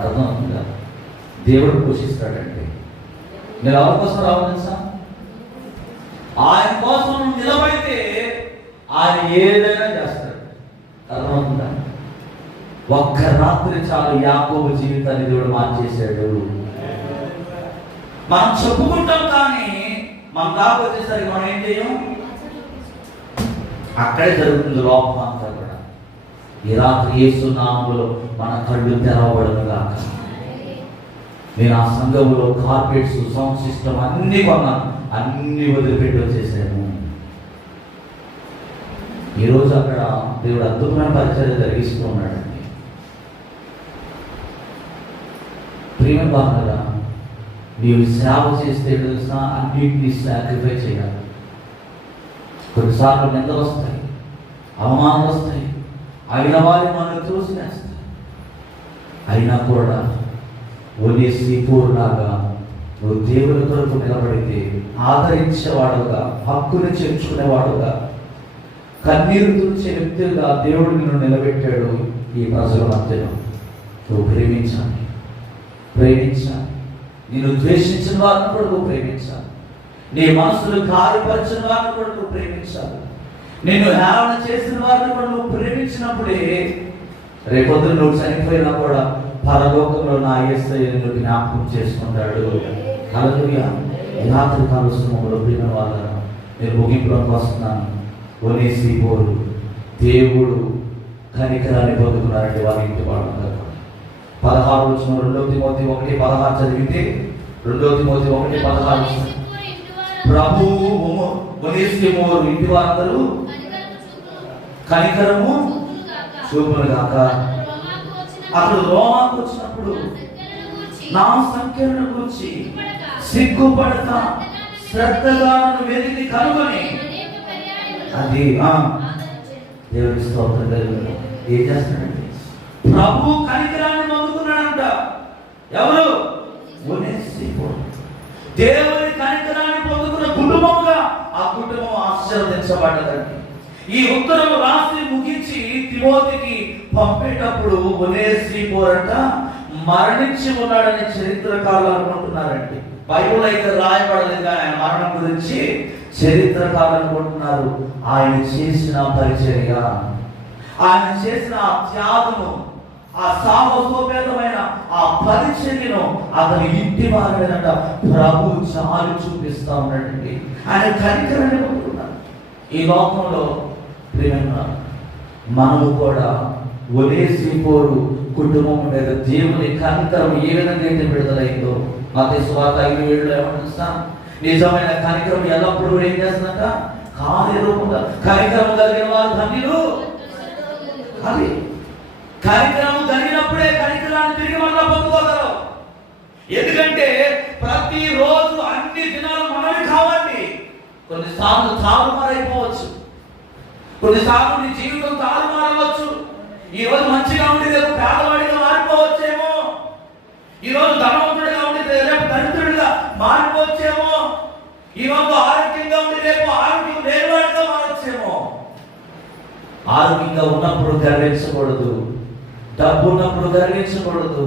అర్థమవుతుందా? దేవుడు పోషిస్తాడంటే మీరు ఎవరి కోసం రావాలి సార్? ఆయన కోసం నిలబడితే ఆయన ఏదైనా చేస్తాడు. అర్థమవుతుందా? ఒక్క రాత్రి చాలు యాకోబు జీవితాన్ని దేవుడు మార్చేశాడు. మనం చెప్పుకుంటాం కానీ మనం దాకా వచ్చేసరికి మనం ఏం చేయం? అక్కడే జరుగుతుంది లోపం అంతా కూడా. ఈ రాత్రి యేసు నామములో మన కళ్ళు తెరవబడును గాక. నేను ఆ సంఘంలో కార్పెట్స్, సౌండ్ సిస్టమ్ అన్ని కొన్నాను, అన్ని వదిలిపెట్టి వచ్చేసాను. ఈరోజు అక్కడ దేవుడు అద్భుతమైన పరిచయం జరిగిస్తూ ఉన్నాడండి. ప్రేమ బాగా నీవు సేవ చేస్తే తెలుసా, అన్నింటినీ సాక్రిఫై చేయాలి. కొన్నిసార్లు నిందలు వస్తాయి, అవమానాలు వస్తాయి, అయిన వారి మనం చూసినేస్తాయి. అయినా కూడా ఒనేసిపోరులాగా నువ్వు దేవుని కొరకు నిలబడితే ఆదరించేవాడుగా, హక్కుని చేర్చుకునేవాడుగా, కన్నీరు తుడిచే వ్యక్తిగా దేవుడు నిన్ను నిలబెట్టాడు. ఈ ప్రజల మధ్యలో నువ్వు ప్రేమించాలి. నిన్ను ద్వేషించిన వారిని కూడా నువ్వు ప్రేమించాలి. నీ మనసును గాయపరిచిన వారిని కూడా నువ్వు ప్రేమించాలి. నిన్ను హేళన చేసిన వారిని కూడా నువ్వు ప్రేమించినప్పుడే రేపొద్దున నువ్వు చనిపోయినా కూడా పరలోకంలో నా యేసయ్య నిన్ను జ్ఞాపకం చేసుకుంటాడు. హల్లెలూయా. ఈ రాత్రి కాల సమయంలో ప్రియమైన వాళ్ళ నేను ముగింపులోకి వస్తున్నాను. ఒనేసిపోరు దేవుడు కనికరాన్ని పొందుకున్నారంటే వారి ఇంటి వాళ్ళు 16 వచ్చిన 2 తిమోతి 1:16 చదివితే 2 తిమోతి 1:16 ప్రభువు ఒనేసిపోరు ఇంటి వారందరూ కనికరము చూపును గాక. అతడు రోమాకు వచ్చినప్పుడు నా సంఖ్యను గురించి సిగ్గుపడతా శ్రద్ధగా వెలికి కనుగొని అది దేవుడి స్తోత్రం కలిగి ఏం చేస్తాడండి? ప్రభు కనికరాన్ని పొందుకున్నాడంట. ఎవరు? దేవుని కనికరాన్ని పొందుకున్న కుటుంబంగా ఆ కుటుంబం ఆశీర్వదించబడ్డదండి. ఈ ఉత్తరం రాసి ముగించి తిమోతికి పంపేటప్పుడు ఒనేసిపోరంట మరణించి ఉన్నాడని చరిత్రకారులు అనుకుంటున్నారండి. బైబుల్ అయితే రాయబడలేదు కానీ ఆయన మరణం గురించి చరిత్రకారులు అనుకుంటున్నారు. ఆయన చేసిన పరిచర్య, ఆయన చేసిన ఆ త్యాగము, ఆ సాహసోపేతమైన ఆ పరిచర్యను అతని ఇంటి వారి మీద ప్రభు చాలు చూపిస్తా ఉన్నాడండి. ఆయన కనికరాన్ని పొందుకున్నారు. ఈ లోకంలో ప్రేమ మనము కూడా ఒనేసిపోరు కుటుంబం మీద దేవుని కనికరం ఏ విధంగా అయితే విడుదలైందో మత్తయి సువార్త 5:7 ఏమంటున్నా, నిజమైన కనికరం ఎల్లప్పుడూ ఏం చేస్తుందంట? కార్యరూపంగా కనికరం కలిగిన వారు ధన్యులు. అది కనికరం కలిగినప్పుడే కనికరాన్ని తిరిగి మళ్ళా పొందుకోగలరు. ఎందుకంటే ప్రతిరోజు అన్ని దినాలు మనమే కావాలి. కొన్నిసార్లు తారుమారైపోవచ్చు, కొన్నిసార్లు నీ జీవితం తారుమారవచ్చు. ఈ రోజు మంచిగా ఉండి రేపు పేదవాడిగా మారిపోవచ్చేమో, ఈ రోజు ధనవంతుడిగా ఉండి రేపు దరిద్రుడిగా మారిపోవచ్చేమో, ఈ రోజు ఆరోగ్యంగా ఉండి రేపు ఆరోగ్యం లేనివాడిగా మారొచ్చేమో. ఆరోగ్యంగా ఉన్నప్పుడు గర్వించకూడదు, డబ్బు ఉన్నప్పుడు గర్వించకూడదు,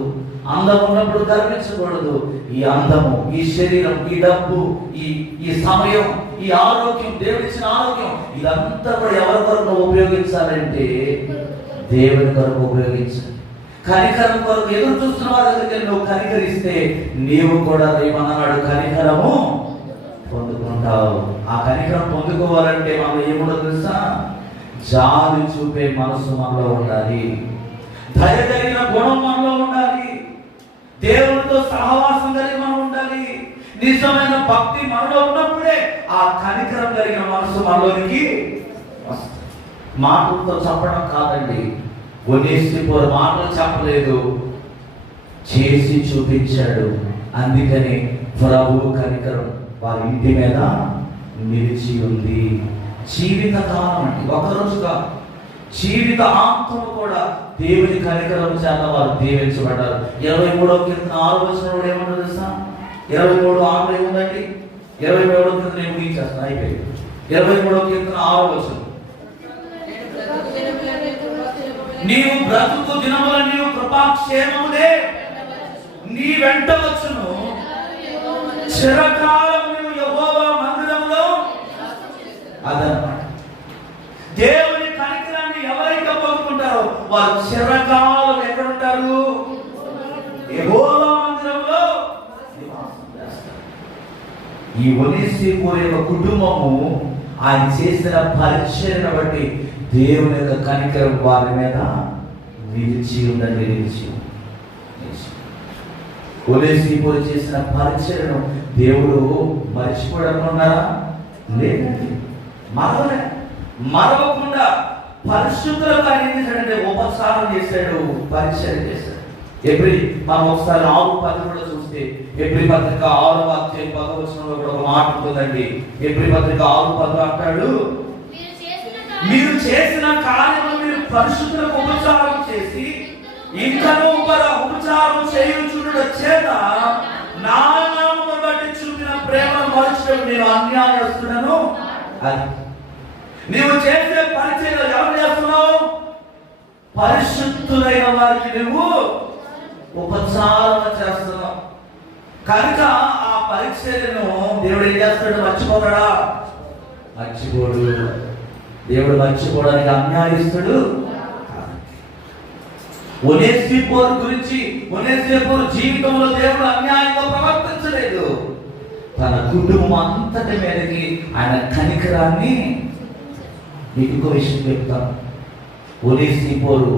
అందం ఉన్నప్పుడు గర్వించకూడదు. ఈ అందము, ఈ శరీరం, ఈ డబ్బు, ఈ సమయం, ఈ ఆరోగ్యం, దేవుడిచ్చిన ఆరోగ్యం, ఇదంతా కూడా ఎవరి కొరకు ఉపయోగించాలంటే దేవుని కొరకు ఉపయోగించాలి. కనికరం కొరకు ఎదురు చూస్తున్న వారి దగ్గరికి నువ్వు కనికరిస్తే నీవు కూడా ఏమన్నాడు? కనికరము పొందుకుంటావు. ఆ కనికరం పొందుకోవాలంటే మనం ఏముండదు తెలుసా? జాలి చూపే మనసు మనలో ఉండాలి, దయ కలిగిన గుణం మనలో ఉండాలి, దేవునితో సహవాసం కలిగి మనం ఉండాలి. నిజమైన భక్తి మనలో ఉన్నప్పుడే ఆ కనికరం కలిగిన మనసు మనలోనికి వస్తుంది. మాటలతో చెప్పడం కాదండి. ఒనేసిపోరు మాటలు చెప్పలేదు, చేసి చూపించాడు. అందుకని ప్రభువు కనికరం వారి ఇంటి మీద నిలిచి ఉంది. జీవిత కాలం అండి, ఒకరోజుగా జీవిత ఆంతము కూడా దేవుని కనికరం చేత వారు దీవించబడ్డారు. 23వ కీర్తన 6వ వచనంలో ఏమన్నా తెలుసా? 23:6 ఏముందండి? 23వ కీర్తన నేను ముగించేస్తాను, అయిపోయింది. 23వ కీర్తన 6వ వచనం నీవు బ్రతుకు దినముల నీవు కృపాక్షేమములే నీ వెంట వచ్చును. చిరకాలం నీవు యెహోవా మందిరంలో. అదన్నమాట దేవుని కనికరాన్ని ఎవరైతే పొందుకుంటారో వారు చిరకాలం ఎక్కడ ఉంటారు? యెహోవా మందిరంలో నివాసం చేస్తారు. ఈ ఒనేసిఫోరు యొక్క కుటుంబము ఆయన చేసిన పరిచర్యను బట్టి దేవుని యొక్క కనికరం వారి మీద నిలిచి ఉందండి. ఒనేసిఫోరు చేసిన పరిచర్యను దేవుడు మర్చిపోవడనుకున్నారా? లేదండి, మరవకుండా పరిశుద్ధులకు ఆయన ఏం చేశాడంటే ఉపచారం చేశాడు, పరిచర్య చేశాడు. మనం ఒకసారి 6:10 కూడా చూస్తే ఎబ్రీ పత్రిక 6:10 కూడా ఒక మాట ఉంటుందండి. ఎబ్రీ పత్రిక 6:10 అంటాడు, మీరు చేసిన కార్యము మీరు పరిశుద్ధులకు ఉపచారం చేసి ఇంకనూ ఉపచారం చేయుచుండుట చేత నా నామమును బట్టి చూపిన ప్రేమను మరచుటకు నేను అన్యాయస్తుడను. అది నీవు చేసే పరిచర్యలో ఎవరు చేస్తున్నావు? పరిశుద్ధులైన వారికి నువ్వు ఉపచారం చేస్తున్నావు. కనుక ఆ పరిచర్యను దేవుడు ఏం చేస్తాడు? మర్చిపోతాడా? మర్చిపోడు. దేవుడు మర్చిపోవడానికి అన్యాయస్తుడు. ఒనేసిఫోరు గురించి, ఒనేసిఫోరు జీవితంలో దేవుడు అన్యాయంగా ప్రవర్తించలేదు. తన కుటుంబం అంతటి మీదకి ఆయన కనికరాన్ని. మీకు ఇంకో విషయం చెప్తాను. ఒనేసిఫోరు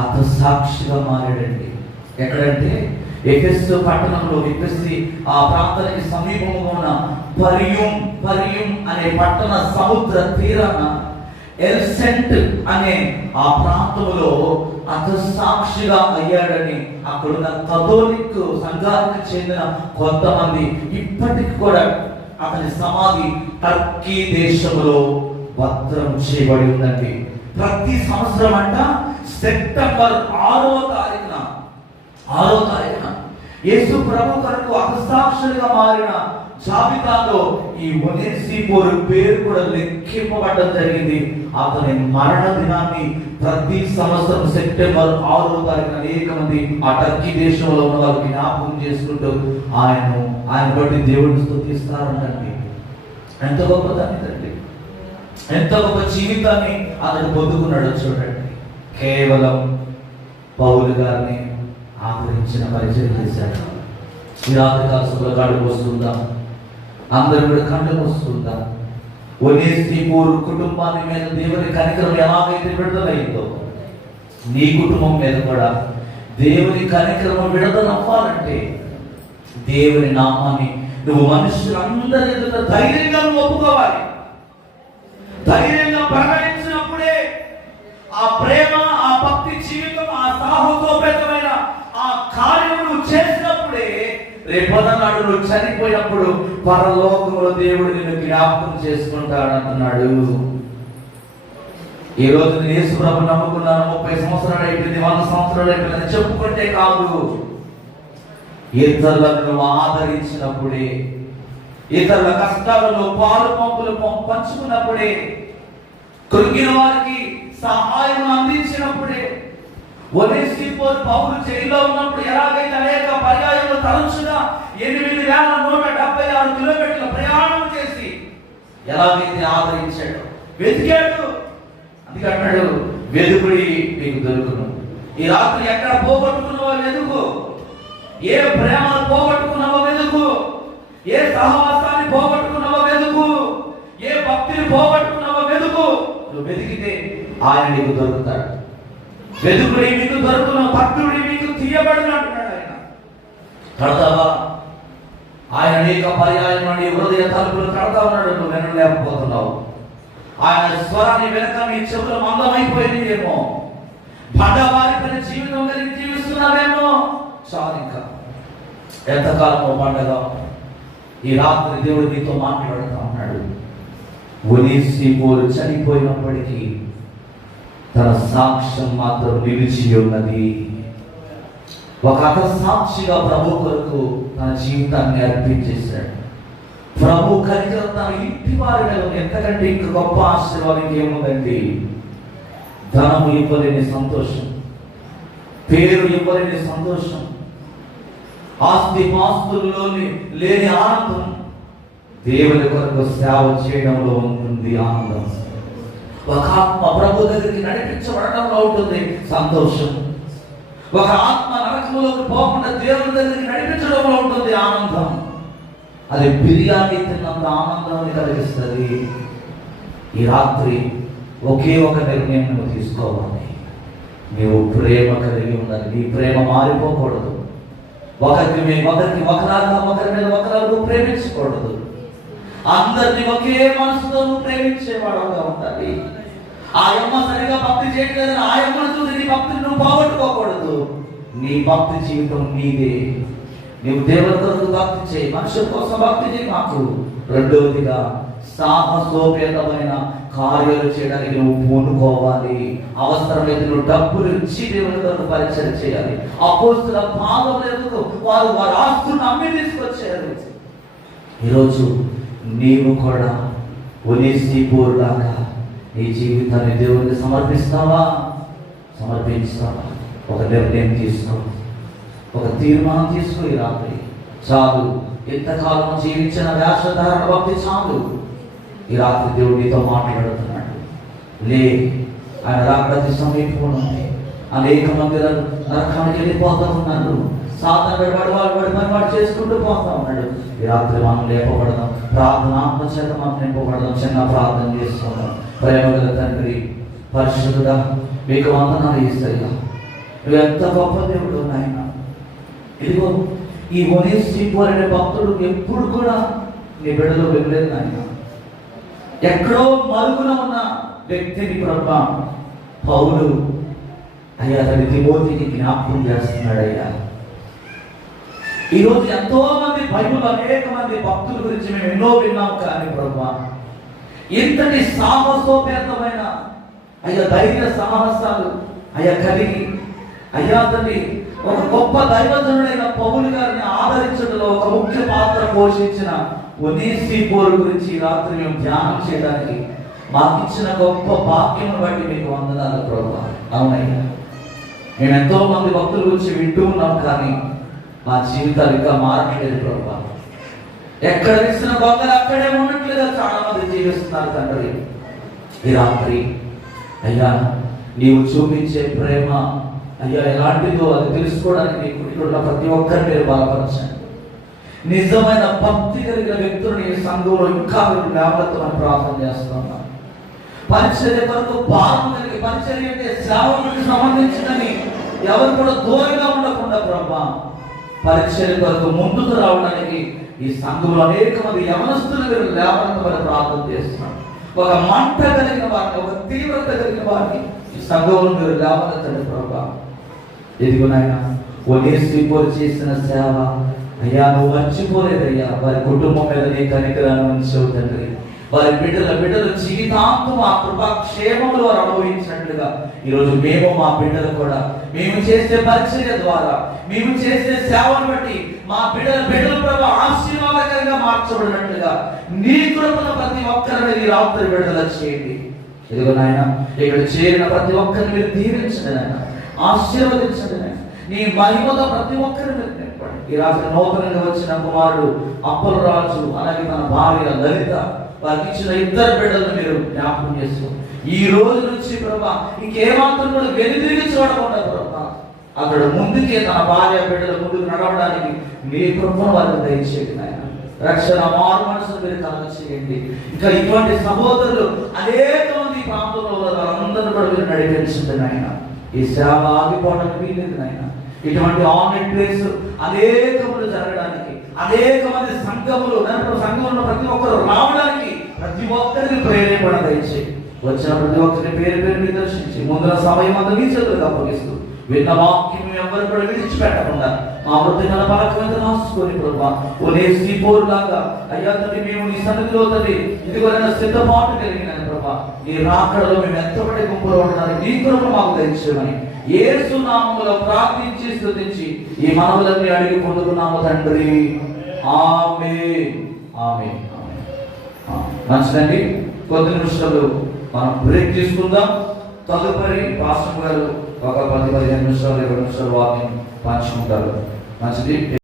అతను సాక్షిగా మారాడండి. ఎక్కడంటే ఎఫెసు పట్టణంలో, ఎఫెసు ఆ ప్రాంతానికి సమీపంలో ఉన్న పరియుం అనే పట్టణ సముద్ర తీరాన ఎల్సెంట్ అనే ఆ ప్రాంతంలో అతను సాక్షిగా అయ్యాడని అక్కడున్న కథోలిక్ సంఘానికి చెందిన కొంతమంది ఇప్పటికి కూడా అతని సమాధి టర్కీ దేశంలో భద్రం చేయబడి ఉందండి. ప్రతి సంవత్సరం అంట సెప్టెంబర్ 6వ తారీఖున యేసు ప్రభు కొరకు హస్తాక్షరులుగా మారిన జాబితాలో ఈ ఒనేసిఫోరు పేరు కూడా లెక్కింపబడడం జరిగింది. అతని మరణ దినాన్ని ప్రతి సంవత్సరం సెప్టెంబర్ 6వ తారీఖున అనేక మంది ఆ టర్కీ దేశంలో ఉన్న వాళ్ళు జ్ఞాపకం చేసుకుంటూ ఆయన బట్టి దేవుడిని స్తుతిస్తారంటండి. ఎంత గొప్పదాన్ని, ఎంత గొప్ప జీవితాన్ని అతడు పొందుకున్నాడు చూడండి. కేవలం పౌలు గారిని ఆదరించిన పరిచయం చేశాడు. ఈ రాత్రి కాలంలో కళ్ళు వస్తుందా? అందరూ కూడా కళ్ళు వస్తుందా? ఒనేసిఫోరు కుటుంబాన్ని మీద దేవుని కనికరం ఎలాగైతే విడుదలైందో నీ కుటుంబం మీద కూడా దేవుని కనికరం విడుదల అవ్వాలంటే దేవుని నామాన్ని నువ్వు మనుషులందరి ఎదుట ధైర్యంగా ఒప్పుకోవాలి. ధైర్యంగా ప్రకటించినప్పుడే ఆ ప్రేమ, ఆ భక్తి జీవితం, ఆ సాహసోపేతమైన ఆ కార్యములు చేసినప్పుడే రేపొదనాడు నువ్వు చనిపోయినప్పుడు పరలోకంలో దేవుడు నిన్ను జ్ఞాపకం చేసుకుంటాడు అంటున్నాడు. ఈ రోజు నేను యేసు ప్రభువుని నమ్ముకున్నాను, 30 సంవత్సరాలు అయిపోయింది, 100 సంవత్సరాలు అయిపోయింది చెప్పుకుంటే కాదు. ఇతరులను నువ్వు ఆదరించినప్పుడే, ఇతరుల కష్టాలలో పాలు పంపులు పంచుకున్నప్పుడే, కృంగిన వారికి సహాయం అందించినప్పుడే. ఒనేసిఫోరు పౌలు జైల్లో ఉన్నప్పుడు ఎలాగైతే అనేక పర్యాయాలు తరచుగా 8,176 కిలోమీటర్ల ప్రయాణం చేసి ఎలాగైతే ఆదరించాడు, వెతికాడు. అందుకే అన్నాడు, వెదుకుడి మీకు దొరుకును. ఈ రాత్రి ఎక్కడ పోగొట్టుకున్నావో వెతుకు, ఏ ప్రేమను పోగొట్టుకున్నావో వెతుకు, ఏ సహవాసాన్ని పోగొట్టుకున్నావో వెతుకు, ఏ భక్తిని పోగొట్టుకున్నావో వెతుకు. నువ్వు వెతికితే ఆయన నీకు దొరుకుతాడు. వెతుకుడి మీకు దొరుకును, భక్తుడి మీకు తీయబడును అంటున్నాడు ఆయన. కడతావా? ఆయన అనేక పర్యాయం నీ హృదయ తలుపులు కడతా ఉన్నాడు, నువ్వు వినలేకపోతున్నావు. ఆయన స్వరాన్ని వెనక నీ చెవులు మందమైపోయిందేమో, బండవారి పని జీవితం కలిగి జీవిస్తున్నావేమో. చాలు, ఇంకా ఎంతకాలమో పండగ. ఈ రాత్రి దేవుడు నీతో మాట్లాడుతూ ఉన్నాడు. ఒనేసిఫోరు చనిపోయినప్పటికీ తన సాక్ష్యం మాత్రం నిలిచి ఉన్నది. ఒక సాక్షిగా ప్రభు కొరకు తన జీవితాన్ని అర్పించేశాడు. ప్రభు కనికరం తన ఇంటి వారి మీద ఎంతకంటే ఇంక గొప్ప ఆశీర్వాదం ఏముందండి? ధనము ఇవ్వలేని సంతోషం, పేరు ఇవ్వలేని సంతోషం, ఆస్తి పాస్తుల్లో లేని ఆనందం, దేవుని కొరకు సేవ చేయడంలో ఉంటుంది ఆనందం. ఒక ఆత్మ ప్రభు దగ్గరికి నడిపించబడడంలో ఉంటుంది సంతోషం. ఒక ఆత్మ నరకంలోకి పోకుండా దేవుని దగ్గరికి నడిపించడంలో ఉంటుంది ఆనందం. అది బిర్యానీ తిన్నంత ఆనందాన్ని కలిగిస్తుంది. ఈ రాత్రి ఒకే ఒక నిర్ణయం నువ్వు తీసుకోవాలి. నీవు ప్రేమ కలిగి ఉండాలి. నీ ప్రేమ మారిపోకూడదు. ఒకరి ఒకలాగా ఒకరి మీద ఒకరు ప్రేమించకూడదు. అందరినీ ఒకే మనసుతో నువ్వు ప్రేమించేవాడుగా ఉండాలి. ఆ యమ్మ సరిగా భక్తి చేయట్లేదని ఆ యమ్మను చూసి నీ భక్తిని నువ్వు పోగొట్టుకోకూడదు. నీ భక్తి జీవితం నీదే. నువ్వు దేవుని కొరకు భక్తి చేయి, మనుషుల కోసం భక్తి చేయి. మాకు రెండవదిగా సాహసోపేతమైన కార్యాలు చేయడానికి నువ్వు పూనుకోవాలి. అవసరమైతే నువ్వు డబ్బులు ఇచ్చి దేవుని కొరకు పరిచయం చేయాలి. అపోస్తుల పాదములకు వారు వారి ఆస్తులను అమ్మి తీసుకొచ్చారు. ఈరోజు నీవు కూడా ఒనేసిపోరులాగా నీ జీవితాన్ని దేవునికి సమర్పిస్తావా? సమర్పించావా? ఒక నిర్ణయం తీసుకో, ఒక తీర్మానం తీసుకో. ఈ రాత్రి చాలు, ఎంతకాలం జీవించిన వేషధారణ భక్తి చాలు. ఈ రాత్రి దేవుడు నీతో మాట్లాడుతున్నాడు. లే, ఆయన రాకడ సమీపంలో ఉంది. అనేక మంది నరకానికి వెళ్ళిపోతూ ఉన్నారు. సాధారణ వాడు చేసుకుంటూ పోతా ఉన్నాడు. ఈ రాత్రి మనం లేపబడదాం, ప్రార్థన ఆత్మచేత మనం నింపబడదాం. చిన్న ప్రార్థన చేసుకుందాం. ప్రేమగల తండ్రి, పరిశుద్ధుడా, మీకు వందనాలు యేసయ్యా. నువ్వు ఎంత గొప్ప దేవుడు నాయన. ఇదిగో ఈ ఒనేసిఫోరు అనే భక్తుడు ఎప్పుడు కూడా నీ బిడ్డలో వెళ్ళలేదు నాయన. ఎక్కడో మరుగున ఉన్న వ్యక్తిని ప్రభా పౌలు అయ్యా తన తిమోతిని జ్ఞాపకం చేస్తున్నాడయ్యా. ఈరోజు ఎంతో మంది బైబిల్ అనేక మంది భక్తుల గురించి మేము ఎన్నో విన్నాం. కానీ ప్రభా ఇంతటి సాహసోపేతమైన అయ్యా ధైర్య సాహసాలు అయ్యా కలిగి అయ్యా తల్లి ఒక గొప్ప దైవజనుడైన పౌలు గారిని ఆదరించడంలో ఒక ముఖ్య పాత్ర పోషించిన ఒనేసిఫోరు గురించి రాత్రి మేము ధ్యానం చేయడానికి మాకు ఇచ్చిన గొప్ప భాగ్యం బట్టి మీకు వందనాలు ప్రభా. అవునయ్యా, మేము ఎంతో మంది భక్తుల గురించి వింటూ ఉన్నాం. కానీ మా జీవితాలు ఇంకా మారట్లేదు ప్రభా. ఎక్కడ వేసిన గొంగలు అక్కడే ఉన్నట్లుగా చాలా మంది జీవిస్తున్నారు తండ్రి. ఈ రాత్రి అయ్యా నీవు చూపించే ప్రేమ అయ్యా ఎలాంటిదో అది తెలుసుకోవడానికి ఇక్కడ ప్రతి ఒక్కరిని మీరు బలపరచండి. నిజమైన భక్తి కలిగిన వ్యక్తులను ఈ సంఘంలో ఇంకా మీరు లేవనెత్తమని ప్రార్థన చేస్తున్నాం. పరిచర్య కొరకు భారం కలిగి, పరిచర్య అంటే సేవకుడికి సంబంధించిందని ఎవరు కూడా దూరంగా ఉండకుండా ప్రభా పరిచర్య కొరకు ముందుకు రావడానికి ఈ సంఘంలో అనేక మంది యవనస్తులు మీరు లేవనెత్తమని ప్రార్థన చేస్తున్నాం. ఒక మంట కలిగిన వారిని, ఒక తీవ్రత కలిగిన వారిని ఈ సంఘంలో మీరు లేవనెత్తండి ప్రభా. ఎదిగో నాయన, ఒనేసిఫోరు చేసిన సేవ అయ్యా నువ్వు మర్చిపోలేదయ్యా. వారి కుటుంబం మీద నీ కనికరాన్ని ఉంచావు తండ్రి. వారి బిడ్డల జీవితాంతం ఆ కృపాక్షేమములు వారు అనుభవించినట్లుగా ఈరోజు మేము మా బిడ్డలు కూడా మేము చేసే పరిచర్య ద్వారా, మేము చేసే సేవను బట్టి మా బిడ్డలు ప్రభు ఆశీర్వాదకరంగా మార్చబడినట్లుగా నీ కృపను ప్రతి ఒక్కరిని ఈ రాత్రి విడుదల చేయండి. ఇదిగో నాయన, ఇక్కడ చేరిన ప్రతి ఒక్కరిని మీరు దీవించండి నాయన, ఆశీర్వదించండి నాయన. నీ మహిమతో ప్రతి ఒక్కరిని మీరు నింపండి. ఈ రాత్రి నూతనంగా వచ్చిన కుమారుడు అప్పలరాజు అలాగే తన భార్య లలిత వారికి ఇచ్చిన ఇద్దరు బిడ్డలను మీరు జ్ఞాపకం చేసుకో. ఈ రోజు నుంచి ప్రభా ఇంకేమాత్రం కూడా వెనుదిరిగి చూడకుండా ప్రభా అక్కడ ముందుకే తన భార్య బిడ్డలు ముందుకు నడవడానికి మీ కృపను వారికి దయచేయండి నాయన. రక్షణ మారు మనసును మీరు కలగ చేయండి. ఇంకా ఇటువంటి సహోదరులు అనేక మంది ఈ ప్రాంతంలో ఉన్న వారందరూ కూడా మీరు నడిపించండి నాయన. ఈ సేవ ఆగిపోవడానికి వీలేదు నాయన. ఇటువంటి ఆన్లైన్ ప్లేస్ అనేక మంది జరగడానికి, అనేక మంది సంఘములు సంఘంలో ప్రతి ఒక్కరు రావడానికి ప్రతి ఒక్కరికి ప్రేరేపణ దయచేయి. వచ్చిన ప్రతి ఒక్కరిని పేరు పేరు దర్శించి ముందున సమయం అంతా నీ చేతులకు అప్పగిస్తూ విన్న వాక్యం ఎవరు కూడా విడిచిపెట్టకుండా మా మృతిగల పలక మీద రాసుకొని ప్రభా ఒనేసిఫోరు లాగా అయ్యా తండ్రి మేము నీ సన్నిధిలో తండ్రి ఇదిగోనైనా సిద్ధపాటు కలిగిన ప్రభా నీ రాకడలో మేము ఎంతబడి గుంపులో ఉండడానికి నీ కృప మాకు దయచేయమని యేసు నామములో ప్రార్థించి స్తుతించి ఈ మనవులన్నీ అడిగి పొందుకున్నాము తండ్రి. ఆమేన్, ఆమేన్, ఆమేన్. మంచిదండి, కొద్ది నిమిషాలు మనం బ్రేక్ తీసుకుందాం. తదుపరి పాస్టర్ గారు ఒక 10-15 నిమిషాలు 20 నిమిషాలు వాక్యం పంచుకుంటారు. మంచిది.